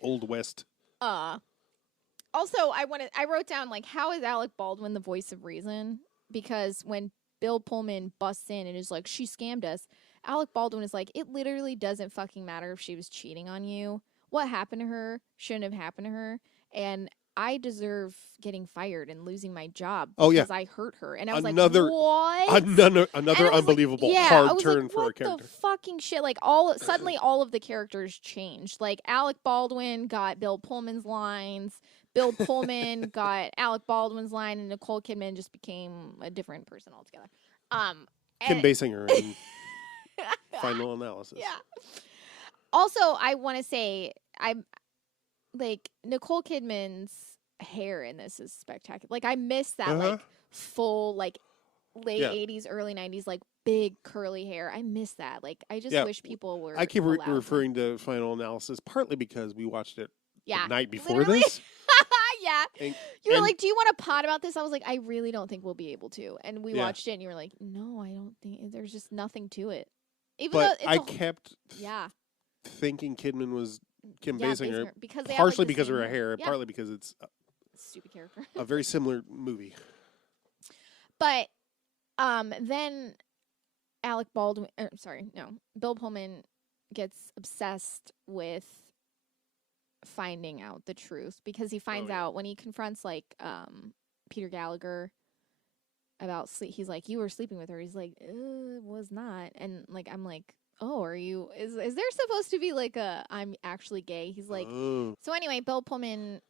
Old West. Also, I wrote down like, how is Alec Baldwin the voice of reason? Because when Bill Pullman busts in and is like, "She scammed us," Alec Baldwin is like, "It literally doesn't fucking matter if she was cheating on you. What happened to her shouldn't have happened to her, and I deserve getting fired and losing my job because I hurt her." And I was like, "What?" Another unbelievable hard turn for a character. What the fucking shit? Like suddenly all of the characters changed. Like Alec Baldwin got Bill Pullman's lines. Bill Pullman got Alec Baldwin's line, and Nicole Kidman just became a different person altogether. Kim Basinger in Final Analysis. Yeah. Also, I want to say, Nicole Kidman's hair in this is spectacular. Like, I miss that, like, full, like, late 80s, early 90s, like, big curly hair. I miss that. Like, I just wish people were. I keep referring to Final Analysis, partly because we watched it the night before literally. this. Yeah. You were like, "Do you want to pod about this?" I was like, "I really don't think we'll be able to." And we watched it, and you were like, "No, I don't think." There's just nothing to it. Even though I kept thinking Kidman was Kim Basinger because partially because of her hair, partly because it's stupid character. A very similar movie. But then Bill Pullman gets obsessed with finding out the truth because he finds out when he confronts like Peter Gallagher about sleep. He's like, "You were sleeping with her." He's like, "It was not." And like, I'm like, oh, are you, is there supposed to be like a, I'm actually gay? He's like, so anyway, Bill Pullman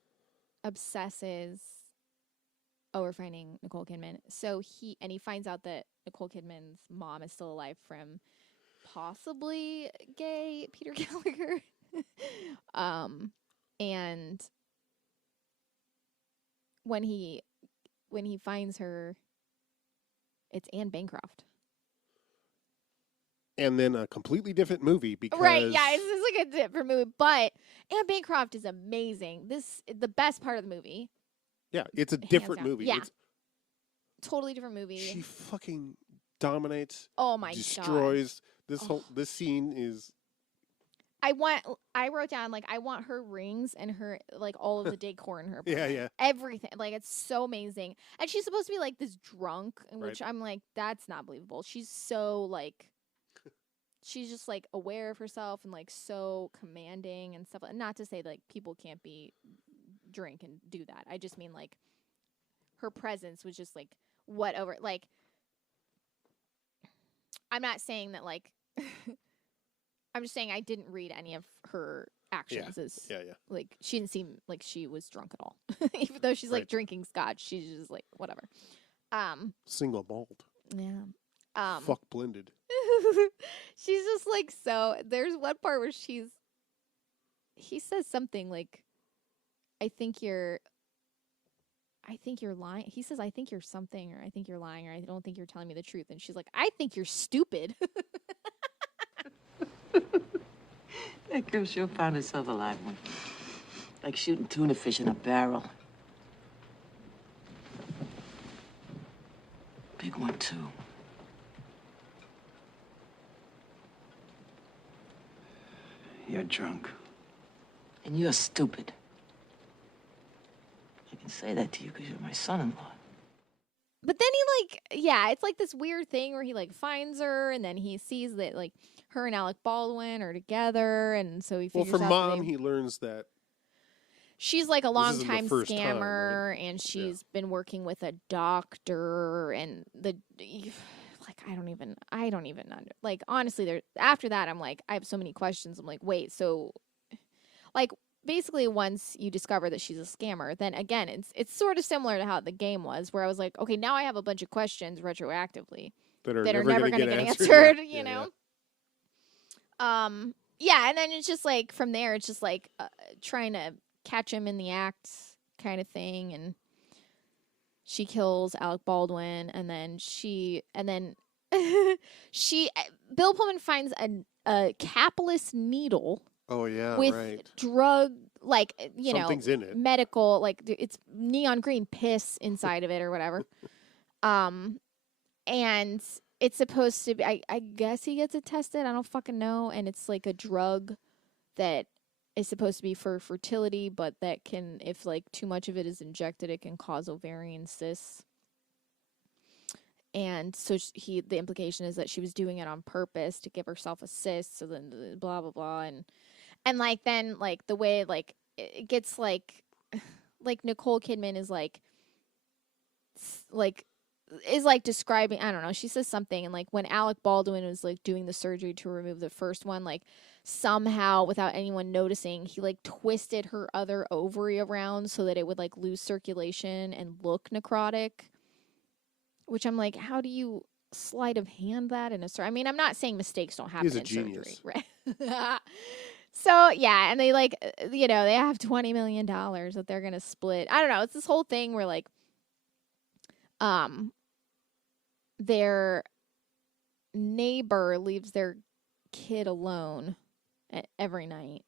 obsesses over finding Nicole Kidman. So he finds out that Nicole Kidman's mom is still alive from possibly gay Peter Gallagher. And when he finds her, it's Anne Bancroft. And then a completely different movie because right, yeah, it's like a different movie, but Anne Bancroft is amazing. The best part of the movie. Yeah, it's a different movie. Yeah, it's totally different movie. She fucking dominates. Oh my destroys God. This scene is. I wrote down, like, I want her rings and her, like, all of the decor in her apartment. Yeah. Everything. Like, it's so amazing. And she's supposed to be, like, this drunk, which I'm like, that's not believable. She's so, like, she's just, like, aware of herself and, like, so commanding and stuff. Not to say, like, people can't drink and do that. I just mean, like, her presence was just, like, whatever. Like, I'm not saying that, like... I'm just saying I didn't read any of her actions as like she didn't seem like she was drunk at all. Even though she's like drinking scotch, she's just like whatever. Single malt. Yeah. Fuck blended. She's just like so there's one part where he says something like I think you're lying. He says I think you're something or I think you're lying or I don't think you're telling me the truth. And she's like, I think you're stupid. That girl sure found herself a live one. Like shooting tuna fish in a barrel. Big one, too. You're drunk. And you're stupid. I can say that to you because you're my son-in-law. But then it's like this weird thing where he like finds her and then he sees that like her and Alec Baldwin are together and so he figures out from Mom he learns that she's like a long time scammer right? and she's been working with a doctor and like I don't even like honestly after that I'm like I have so many questions. I'm like, wait, so like basically once you discover that she's a scammer, then again it's sort of similar to how the game was where I was like, okay, now I have a bunch of questions retroactively that are never going to get answered, you know? Yeah, and then it's just like from there it's just like trying to catch him in the act kind of thing, and she kills Alec Baldwin and then Bill Pullman finds a capless needle. Oh yeah, with drug, like something's in it. Medical, like it's neon green piss inside of it or whatever. And it's supposed to be. I guess he gets it tested. I don't fucking know. And it's like a drug that is supposed to be for fertility, but that can, if like too much of it is injected, it can cause ovarian cysts. And so the implication is that she was doing it on purpose to give herself a cyst. So then blah blah blah and like then like the way like it gets like Nicole Kidman is like describing, I don't know, she says something and like when Alec Baldwin was like doing the surgery to remove the first one, like somehow without anyone noticing he like twisted her other ovary around so that it would like lose circulation and look necrotic, which I'm like, how do you sleight of hand that in a surgery? I mean, I'm not saying mistakes don't happen in surgery, right? So, yeah, and they, like, they have $20 million that they're going to split. I don't know. It's this whole thing where, like, their neighbor leaves their kid alone every night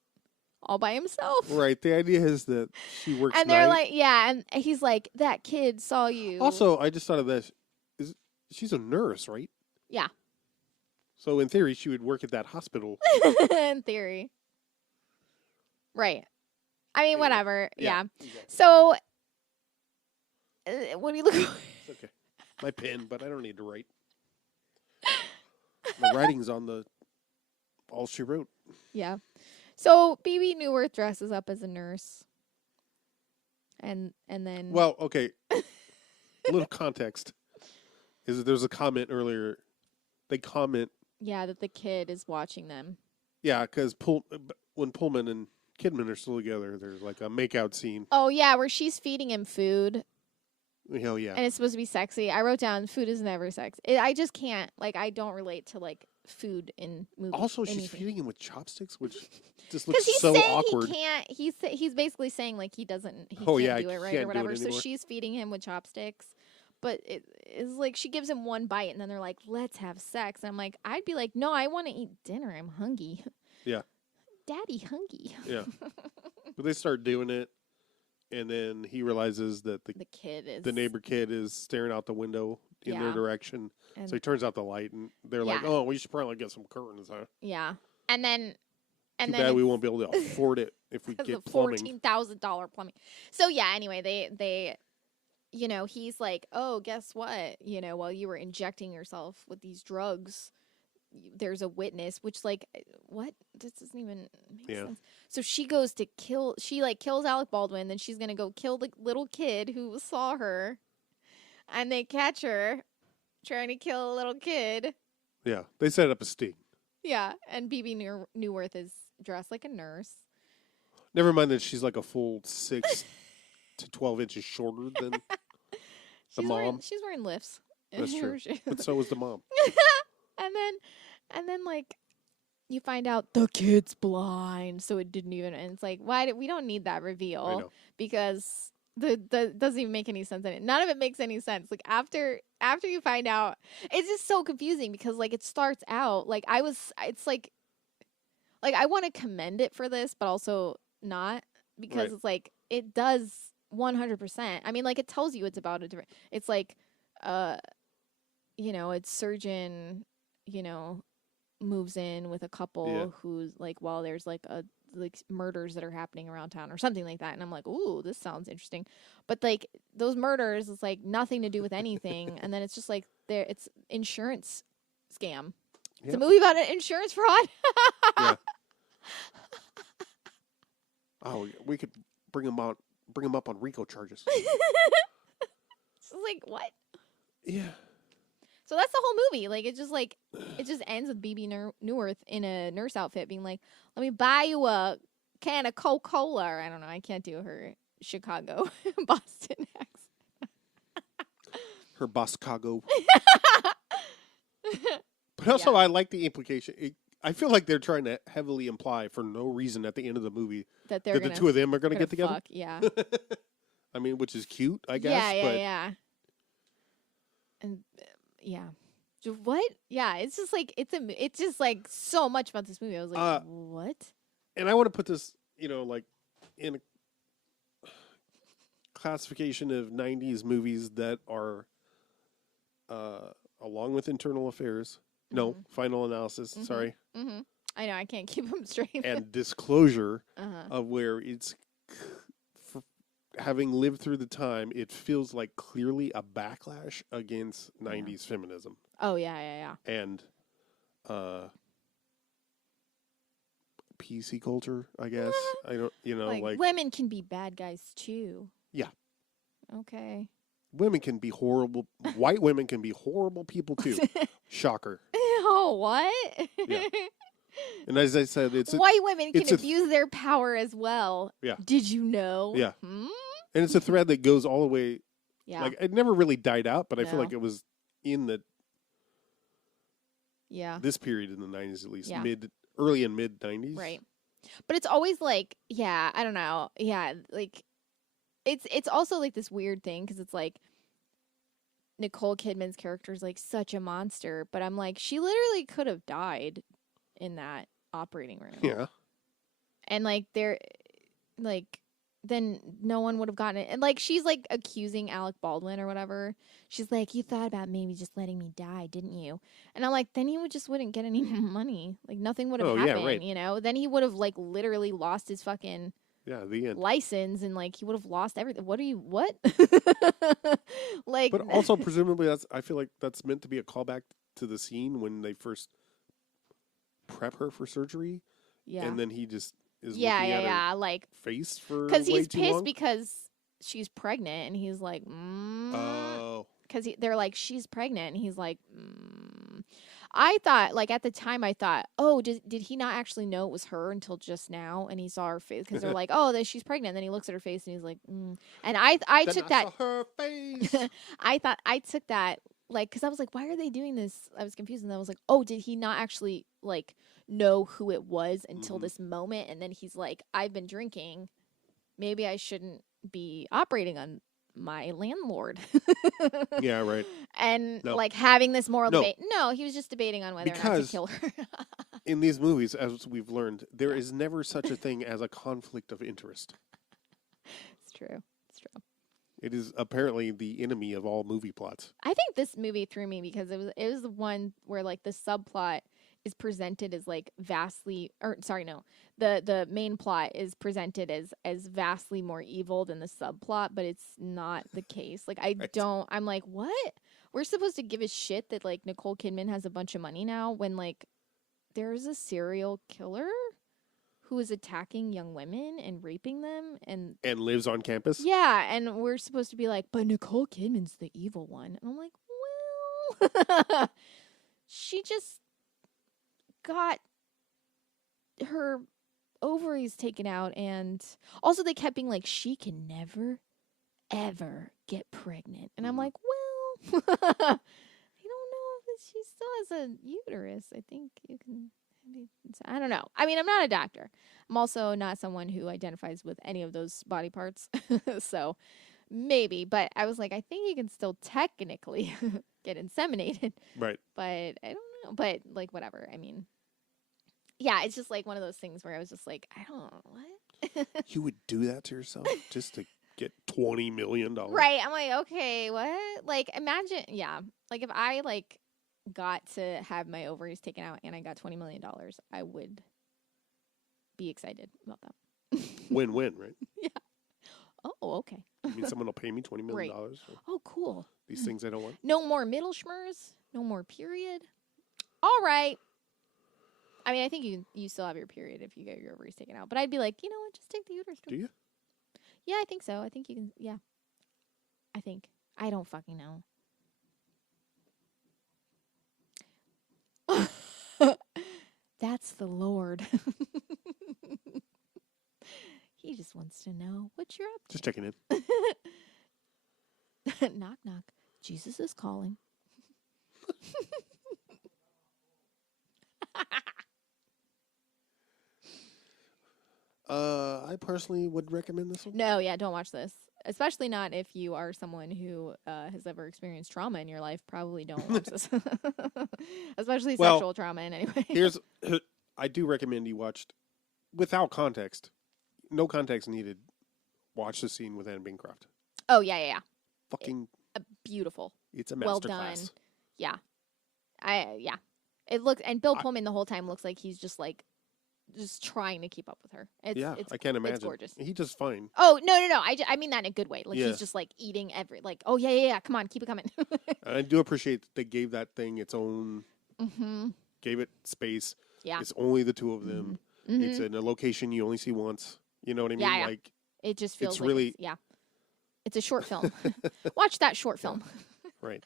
all by himself. Right. The idea is that she works and they're like, yeah, and he's like, that kid saw you. Also, I just thought of this. She's a nurse, right? Yeah. So, in theory, she would work at that hospital. In theory. Right. I mean, whatever. Yeah. Exactly. So, what do you look It's okay. My pen, but I don't need to write. The writing's on all she wrote. Yeah. So, Bebe Neuwirth dresses up as a nurse. And then... Well, okay. A little context is that there's a comment earlier. They comment Yeah, that the kid is watching them. Yeah, because when Pullman and Kidman are still together, there's like a makeout scene. Oh, yeah, where she's feeding him food. Oh, yeah. And it's supposed to be sexy. I wrote down, food is never sexy. I just can't. Like, I don't relate to, like, food in movies. Also, she's anything. feeding him with chopsticks, which just Because looks he's so saying awkward. he can't. He's basically saying, like, he can't do it right can't or whatever. do it So anymore. she's feeding him with chopsticks. But it is like she gives him one bite and then they're like, let's have sex. And I'm like, I'd be like, no, I want to eat dinner. I'm hungry. Yeah. Daddy hungry. Yeah. But they start doing it, and then he realizes that The kid is. the neighbor kid is staring out the window in their Yeah. direction. And So he turns out the light, and they're like, Yeah. "Oh, we should probably get some curtains, huh?" yeah. And then. Too bad we won't be able to afford it if we Because get of plumbing. $14,000 plumbing. So yeah, anyway, they you know, he's like, "Oh, guess what? You know, while you were injecting yourself with these drugs, there's a witness," which like what? This doesn't even make Yeah. sense. So she goes to kills Alec Baldwin, then she's going to go kill the little kid who saw her. And they catch her trying to kill a little kid. Yeah, they set up a sting. Yeah, and BB Newworth is dressed like a nurse. Never mind that she's like a full 6 to 12 inches shorter than the mom. She's wearing lifts. That's true. But so was the mom. and then like you find out the kid's blind, so it didn't even. And it's like, we don't need that I reveal know. because the doesn't even make any sense in it. None of it makes any sense. Like after you find out, it's just so confusing because like it starts out like it's like I want to commend it for this, but also not because Right. it's like it does 100%. I mean, like it tells you it's about a different. It's like, you know, it's surgeon, you know, moves in with a couple Yeah. who's like, while there's like murders that are happening around town or something like that, and I'm like, ooh, this sounds interesting, but like those murders is like nothing to do with anything, and then it's just like it's insurance scam. It's a Yep. movie about an insurance fraud. Yeah. Oh, we could bring him up on RICO charges. It's like what? Yeah. So that's the whole movie. Like it just ends with BB Newworth in a nurse outfit being like, "Let me buy you a can of Coca-Cola." I don't know. I can't do her Chicago Boston accent. Her Boscago. But also, I like the implication. I feel like they're trying to heavily imply, for no reason, at the end of the movie That they're that the two of them are going to gonna get together. fuck. Yeah. I mean, which is cute, I guess. Yeah. but Yeah. And yeah. So what? Yeah. It's just like it's just like so much about this movie. I was like, what? And I want to put this, like, in a classification of 90s movies that are, along with Internal Affairs. No, Final Analysis, sorry. Mm-hmm. I know. I can't keep them straight. And Disclosure, Uh-huh. of where it's, having lived through the time, it feels like clearly a backlash against 90s feminism. Oh, yeah. And PC culture, I guess. I don't, like women can be bad guys too. Yeah. Okay. women can be horrible. White women can be horrible people too. Shocker. Oh, what? Yeah. And as I said, white women can it's a- abuse their power as well. Yeah. Did you know? Yeah. Hmm? and it's a thread that goes all the way. Yeah. Like it never really died out, but I feel No. like it was in Yeah. this period in the 90s, at least Yeah. early and mid 90s. Right. But it's always like, yeah, I don't know. Yeah, like it's also like this weird thing because it's like Nicole Kidman's character is like such a monster, but I'm like, she literally could have died in that operating room. Yeah. And like then no one would have gotten it. And like she's like accusing Alec Baldwin or whatever. She's like, you thought about maybe just letting me die, didn't you? And I'm like, then he wouldn't get any money. Like nothing would have Oh, yeah, happened, right. you know? Then he would have like literally lost his fucking Yeah. The end. license and like he would have lost everything. What? Like But also, presumably, I feel like that's meant to be a callback to the scene when they first prep her for surgery. yeah. And then he just is yeah, looking at her yeah. Like face for because way he's too pissed long. because she's pregnant and he's like, Oh. because they're like, she's pregnant and he's like, I thought, like, at the time, I thought, oh, did he not actually know it was her until just now? And he saw her face because they're like, oh, she's pregnant. And then he looks at her face and he's like, And I Then took I that. saw her face. I took that, like, because I was like, why are they doing this? I was confused. And I was like, oh, did he not actually, like, know who it was until this moment? And then he's like, I've been drinking. Maybe I shouldn't be operating on my landlord. Yeah, right. And No. like having this moral No. debate. No, he was just debating on whether or not to Because- kill her. In these movies, as we've learned, there is never such a thing as a conflict of interest. It's true. It's true. It is apparently the enemy of all movie plots. I think this movie threw me because it was the one where like the subplot is presented as like vastly, or sorry, no, the main plot is presented as vastly more evil than the subplot, but it's not the case. Like I'm like, what? We're supposed to give a shit that like Nicole Kidman has a bunch of money now when like there's a serial killer who is attacking young women and raping them and lives on campus. yeah, and we're supposed to be like, but Nicole Kidman's the evil one. And I'm like, well, she just got her ovaries taken out, and also they kept being like, she can never, ever get pregnant. And I'm like, well, I don't know if she still has a uterus. I think you can. I don't know. I mean, I'm not a doctor. I'm also not someone who identifies with any of those body parts. So maybe, but I was like, I think you can still technically get inseminated. Right. But I don't know. But like, whatever. I mean, yeah, it's just like one of those things where I was just like, I don't know what. You would do that to yourself just to get $20 million? Right. I'm like, okay, what? Like, imagine, yeah. Like, if I like got to have my ovaries taken out and I got $20 million, I would be excited about that. Win-win, right? Yeah. Oh, okay. I mean, someone will pay me $20 million Right. for Oh, cool. these things I don't want. No more middle schmers. No more period. All right. I mean, I think you still have your period if you get your ovaries taken out. But I'd be like, you know what? Just take the uterus. Do you? Yeah, I think so. I think you can. Yeah. I think. I don't fucking know. That's the Lord. He just wants to know what you're up to. Just checking in. Knock, knock. Jesus is calling. I personally would recommend this one. No, yeah, don't watch this. Especially not if you are someone who has ever experienced trauma in your life. Probably don't watch this. Especially Well, sexual trauma in any way. I do recommend you watched without context. No context needed. Watch the scene with Anne Bancroft. Oh, yeah, yeah, yeah. Fucking, Beautiful. it's a Well masterclass. done. Yeah. Yeah. It looks, and Bill Pullman the whole time looks like he's just like, just trying to keep up with her. Yeah, I can't imagine. It's gorgeous. He does fine. Oh, no. I mean that in a good way. Like, Yeah. he's just like eating like, oh, yeah. Come on, keep it coming. And I do appreciate that they gave that thing its own, gave it space. Yeah. It's only the two of them. It's in a location you only see once. You know what I mean? Yeah. Like, It just feels it's like really- yeah. It's a short film. Watch that short film. right.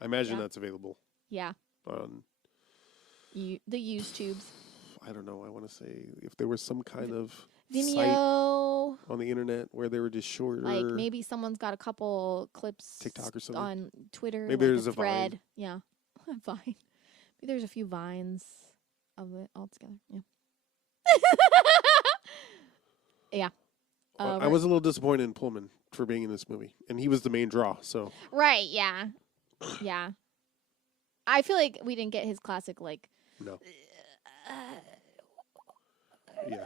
I imagine Yeah. that's available Yeah. on, The used tubes. I don't know, I want to say if there was some kind of site Vimeo. on the internet where they were just shorter. Like maybe someone's got a couple clips TikTok or something. on Twitter. Maybe like there's a Vine. thread. Yeah. Vine. Maybe there's a few vines of it all together. Yeah. Yeah. I was a little disappointed in Pullman for being in this movie, and he was the main draw. So Right, yeah. Yeah. I feel like we didn't get his classic like no, yeah.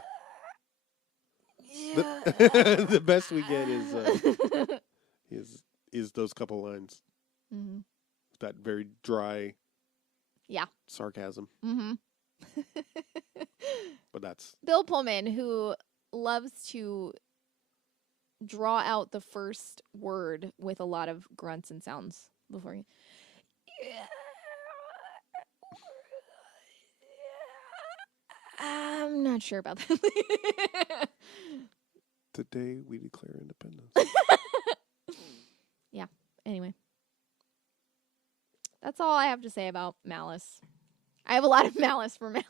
The best we get is those couple lines. Mhm. That very dry, Yeah. sarcasm. Mhm. But that's Bill Pullman, who loves to draw out the first word with a lot of grunts and sounds before you. I'm not sure about that. the day we declare independence. Yeah. Anyway, That's all I have to say about Malice. I have a lot of malice for Malice.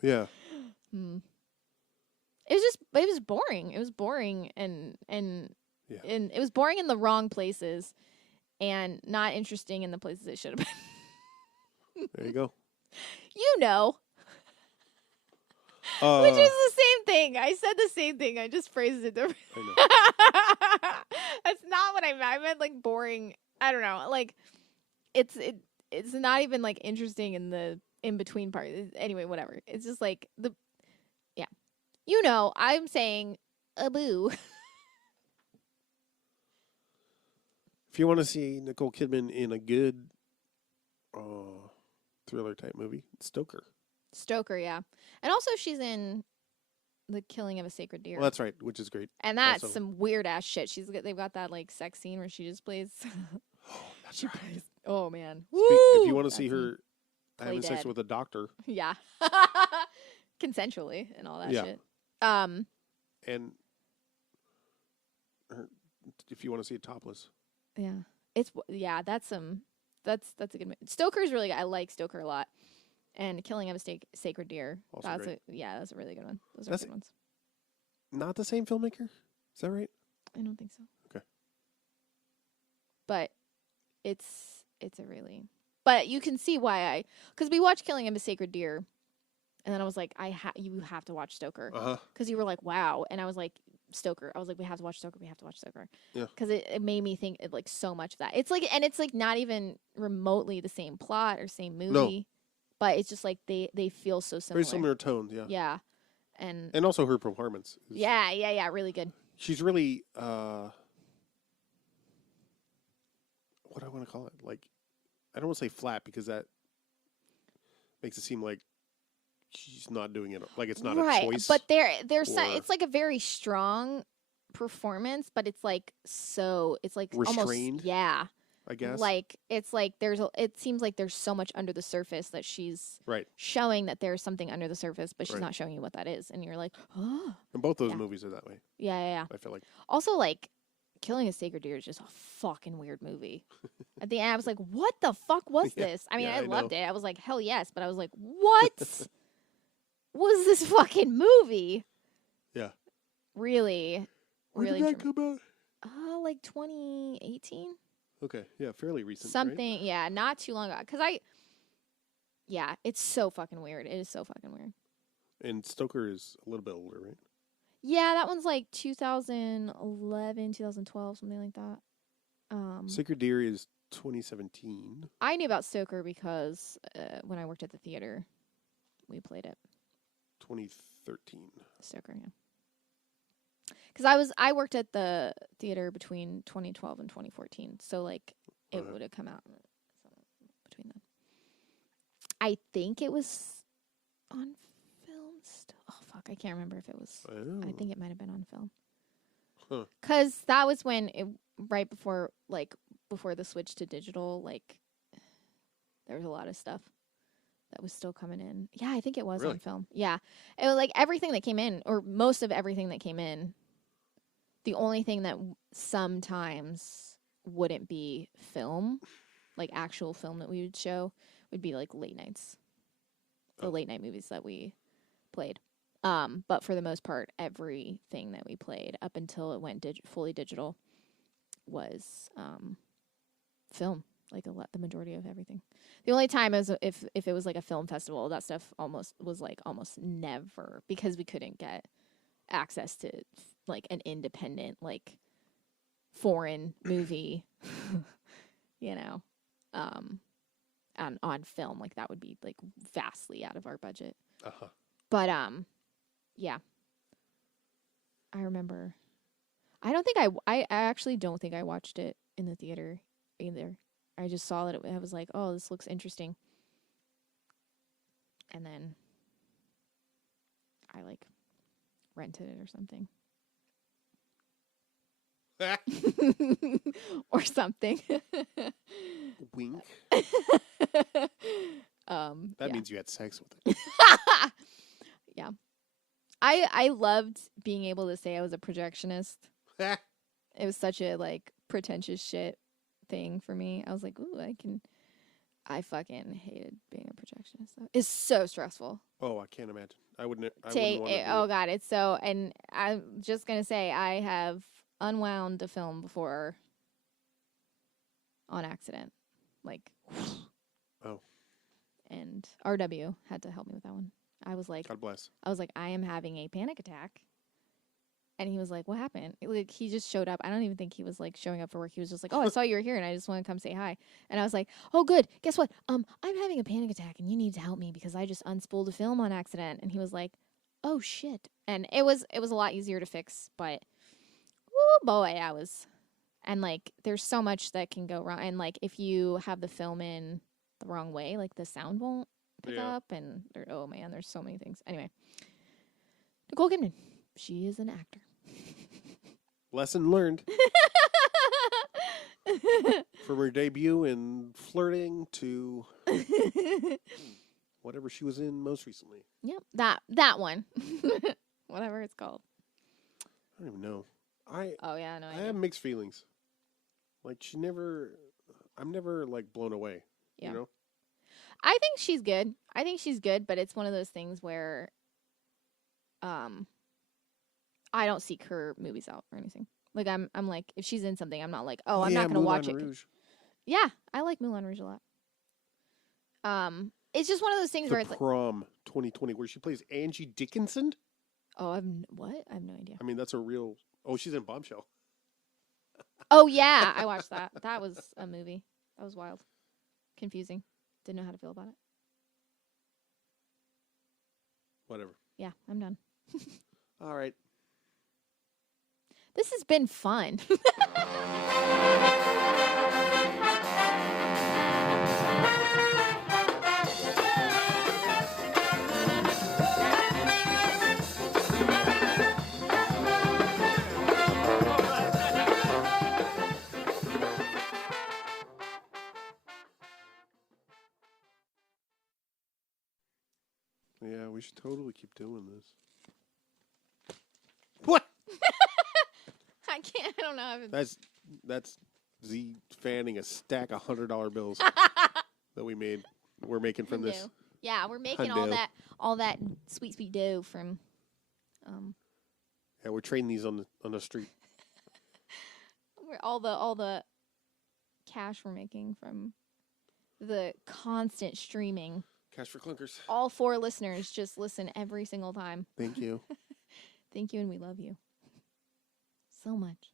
Yeah. It was boring. It was boring and Yeah. and it was boring in the wrong places and not interesting in the places it should have been. There you go. You know. Which is the same thing. I said the same thing. I just phrased it differently. I know. That's not what I meant. I meant like boring. I don't know. Like it's not even like interesting in the in between part. Anyway, whatever. It's just like you know, I'm saying a boo. If you want to see Nicole Kidman in a good thriller type movie, Stoker. Stoker, yeah. And also she's in The Killing of a Sacred Deer. Well, that's right, which is great. And that's also some weird ass shit. They've got that like sex scene where she just plays. That's right. Oh man. If you want to see her Play having sex dead. with a doctor, Yeah. Consensually and all that Yeah. shit. and if you want to see it topless, Yeah. That's a good movie. Stoker's really good. I like Stoker a lot. And Killing of a Sacred Deer. Also That's great. that's a really good one. Those are That's- good ones. not the same filmmaker. Is that right? I don't think so. Okay. But it's a really, but you can see why because we watched Killing of a Sacred Deer, and then I was like, you have to watch Stoker, because you were like, wow, and I was like, Stoker. I was like, we have to watch Stoker. We have to watch Stoker. Yeah. Because it made me think like so much of that. It's like, and it's like not even remotely the same plot or same movie, but it's just like they feel so similar. Very similar tones, yeah. Yeah. And also her performance. yeah, really good. She's really what do I want to call it? Like, I don't want to say flat because that makes it seem like she's not doing it. Like it's not a choice. But there's or- it's like a very strong performance, but it's like it's like Restrained, almost I guess. like it's like it seems like there's so much under the surface that she's right. showing that there's something under the surface, but she's Right. not showing you what that is, and you're like, oh, And both those Yeah. movies are that way. yeah. I feel like. Also, like, Killing a Sacred Deer is just a fucking weird movie. At the end, I was like, what the fuck was Yeah, this? I mean, yeah, I I loved know. it. I was like, hell yes. But I was like, what was this fucking movie? Yeah. Really, When really. did that come out? Like 2018? Okay, yeah, fairly recent. Something, yeah, not too long ago. Because it's so fucking weird. It is so fucking weird. Right? And Stoker is a little bit older, right? Yeah, that one's like 2011, 2012, something like that. Sacred Deer is 2017. I knew about Stoker because when I worked at the theater, we played it. 2013. Stoker, yeah. Because I worked at the theater between 2012 and 2014, so like it Okay. would have come out between then. I think it was on film still. Oh fuck, I can't remember if it was. I think it might have been on film. Huh. Because that was when right before the switch to digital, like there was a lot of stuff that was still coming in. Yeah, I think it was Really? on film. Yeah, it was like everything that came in, or most of everything that came in. The only thing that sometimes wouldn't be film, like actual film that we would show, would be like late nights. The late night movies that we played. But for the most part, everything that we played up until it went fully digital was film. Like the majority of everything. The only time is if it was like a film festival, that stuff almost never, because we couldn't get access to like an independent like foreign movie, on film. Like that would be like vastly out of our budget. Uh-huh. But yeah. I remember. I actually don't think I watched it in the theater either. I just saw that I was like, oh, this looks interesting. And then I like rented it or something. Or something. Wink. That means you had sex with it. Yeah. I loved being able to say I was a projectionist. It was such a like pretentious shit thing for me. I was like, ooh, I can I fucking hated being a projectionist. Though. It's so stressful. Oh, I can't imagine. I wouldn't want to Oh God, it's so. And I'm just gonna say, I have unwound a film before on accident, like. Oh. And RW had to help me with that one. I was like, God bless. I am having a panic attack. And he was like, what happened? Like, he just showed up. I don't even think he was, like, showing up for work. He was just like, oh, I saw you were here, and I just want to come say hi. And I was like, oh, good. Guess what? I'm having a panic attack, and you need to help me because I just unspooled a film on accident. And he was like, oh, shit. And it was a lot easier to fix, but, oh, boy, and, like, there's so much that can go wrong. And, like, if you have the film in the wrong way, like, the sound won't pick up, and, oh, man, there's so many things. Anyway, Nicole Kidman. She is an actor. Lesson learned. From her debut in Flirting to whatever she was in most recently. Yep, that one. Whatever it's called. I don't even know. No I have mixed feelings. Like, I'm never, like, blown away. Yeah. You know? I think she's good, but it's one of those things where I don't seek her movies out or anything. Like, I'm like, if she's in something, I'm not like, I'm not going to watch Moulin it. Rouge. Yeah, I like Moulin Rouge a lot. It's just one of those things where it's like Prom 2020, where she plays Angie Dickinson. Oh, what? I have no idea. I mean, that's a real. Oh, she's in Bombshell. Oh yeah, I watched that. That was a movie. That was wild, confusing. Didn't know how to feel about it. Whatever. Yeah, I'm done. All right. This has been fun. Yeah, we should totally keep doing this. What? I can't. I don't know. That's Z fanning a stack of $100 bills that we're making from this. Yeah, we're making Hundo. all that sweet dough from. Yeah, we're trading these on the street. All the cash we're making from the constant streaming. Cash for clunkers. All 4 listeners just listen every single time. Thank you. Thank you, and we love you so much.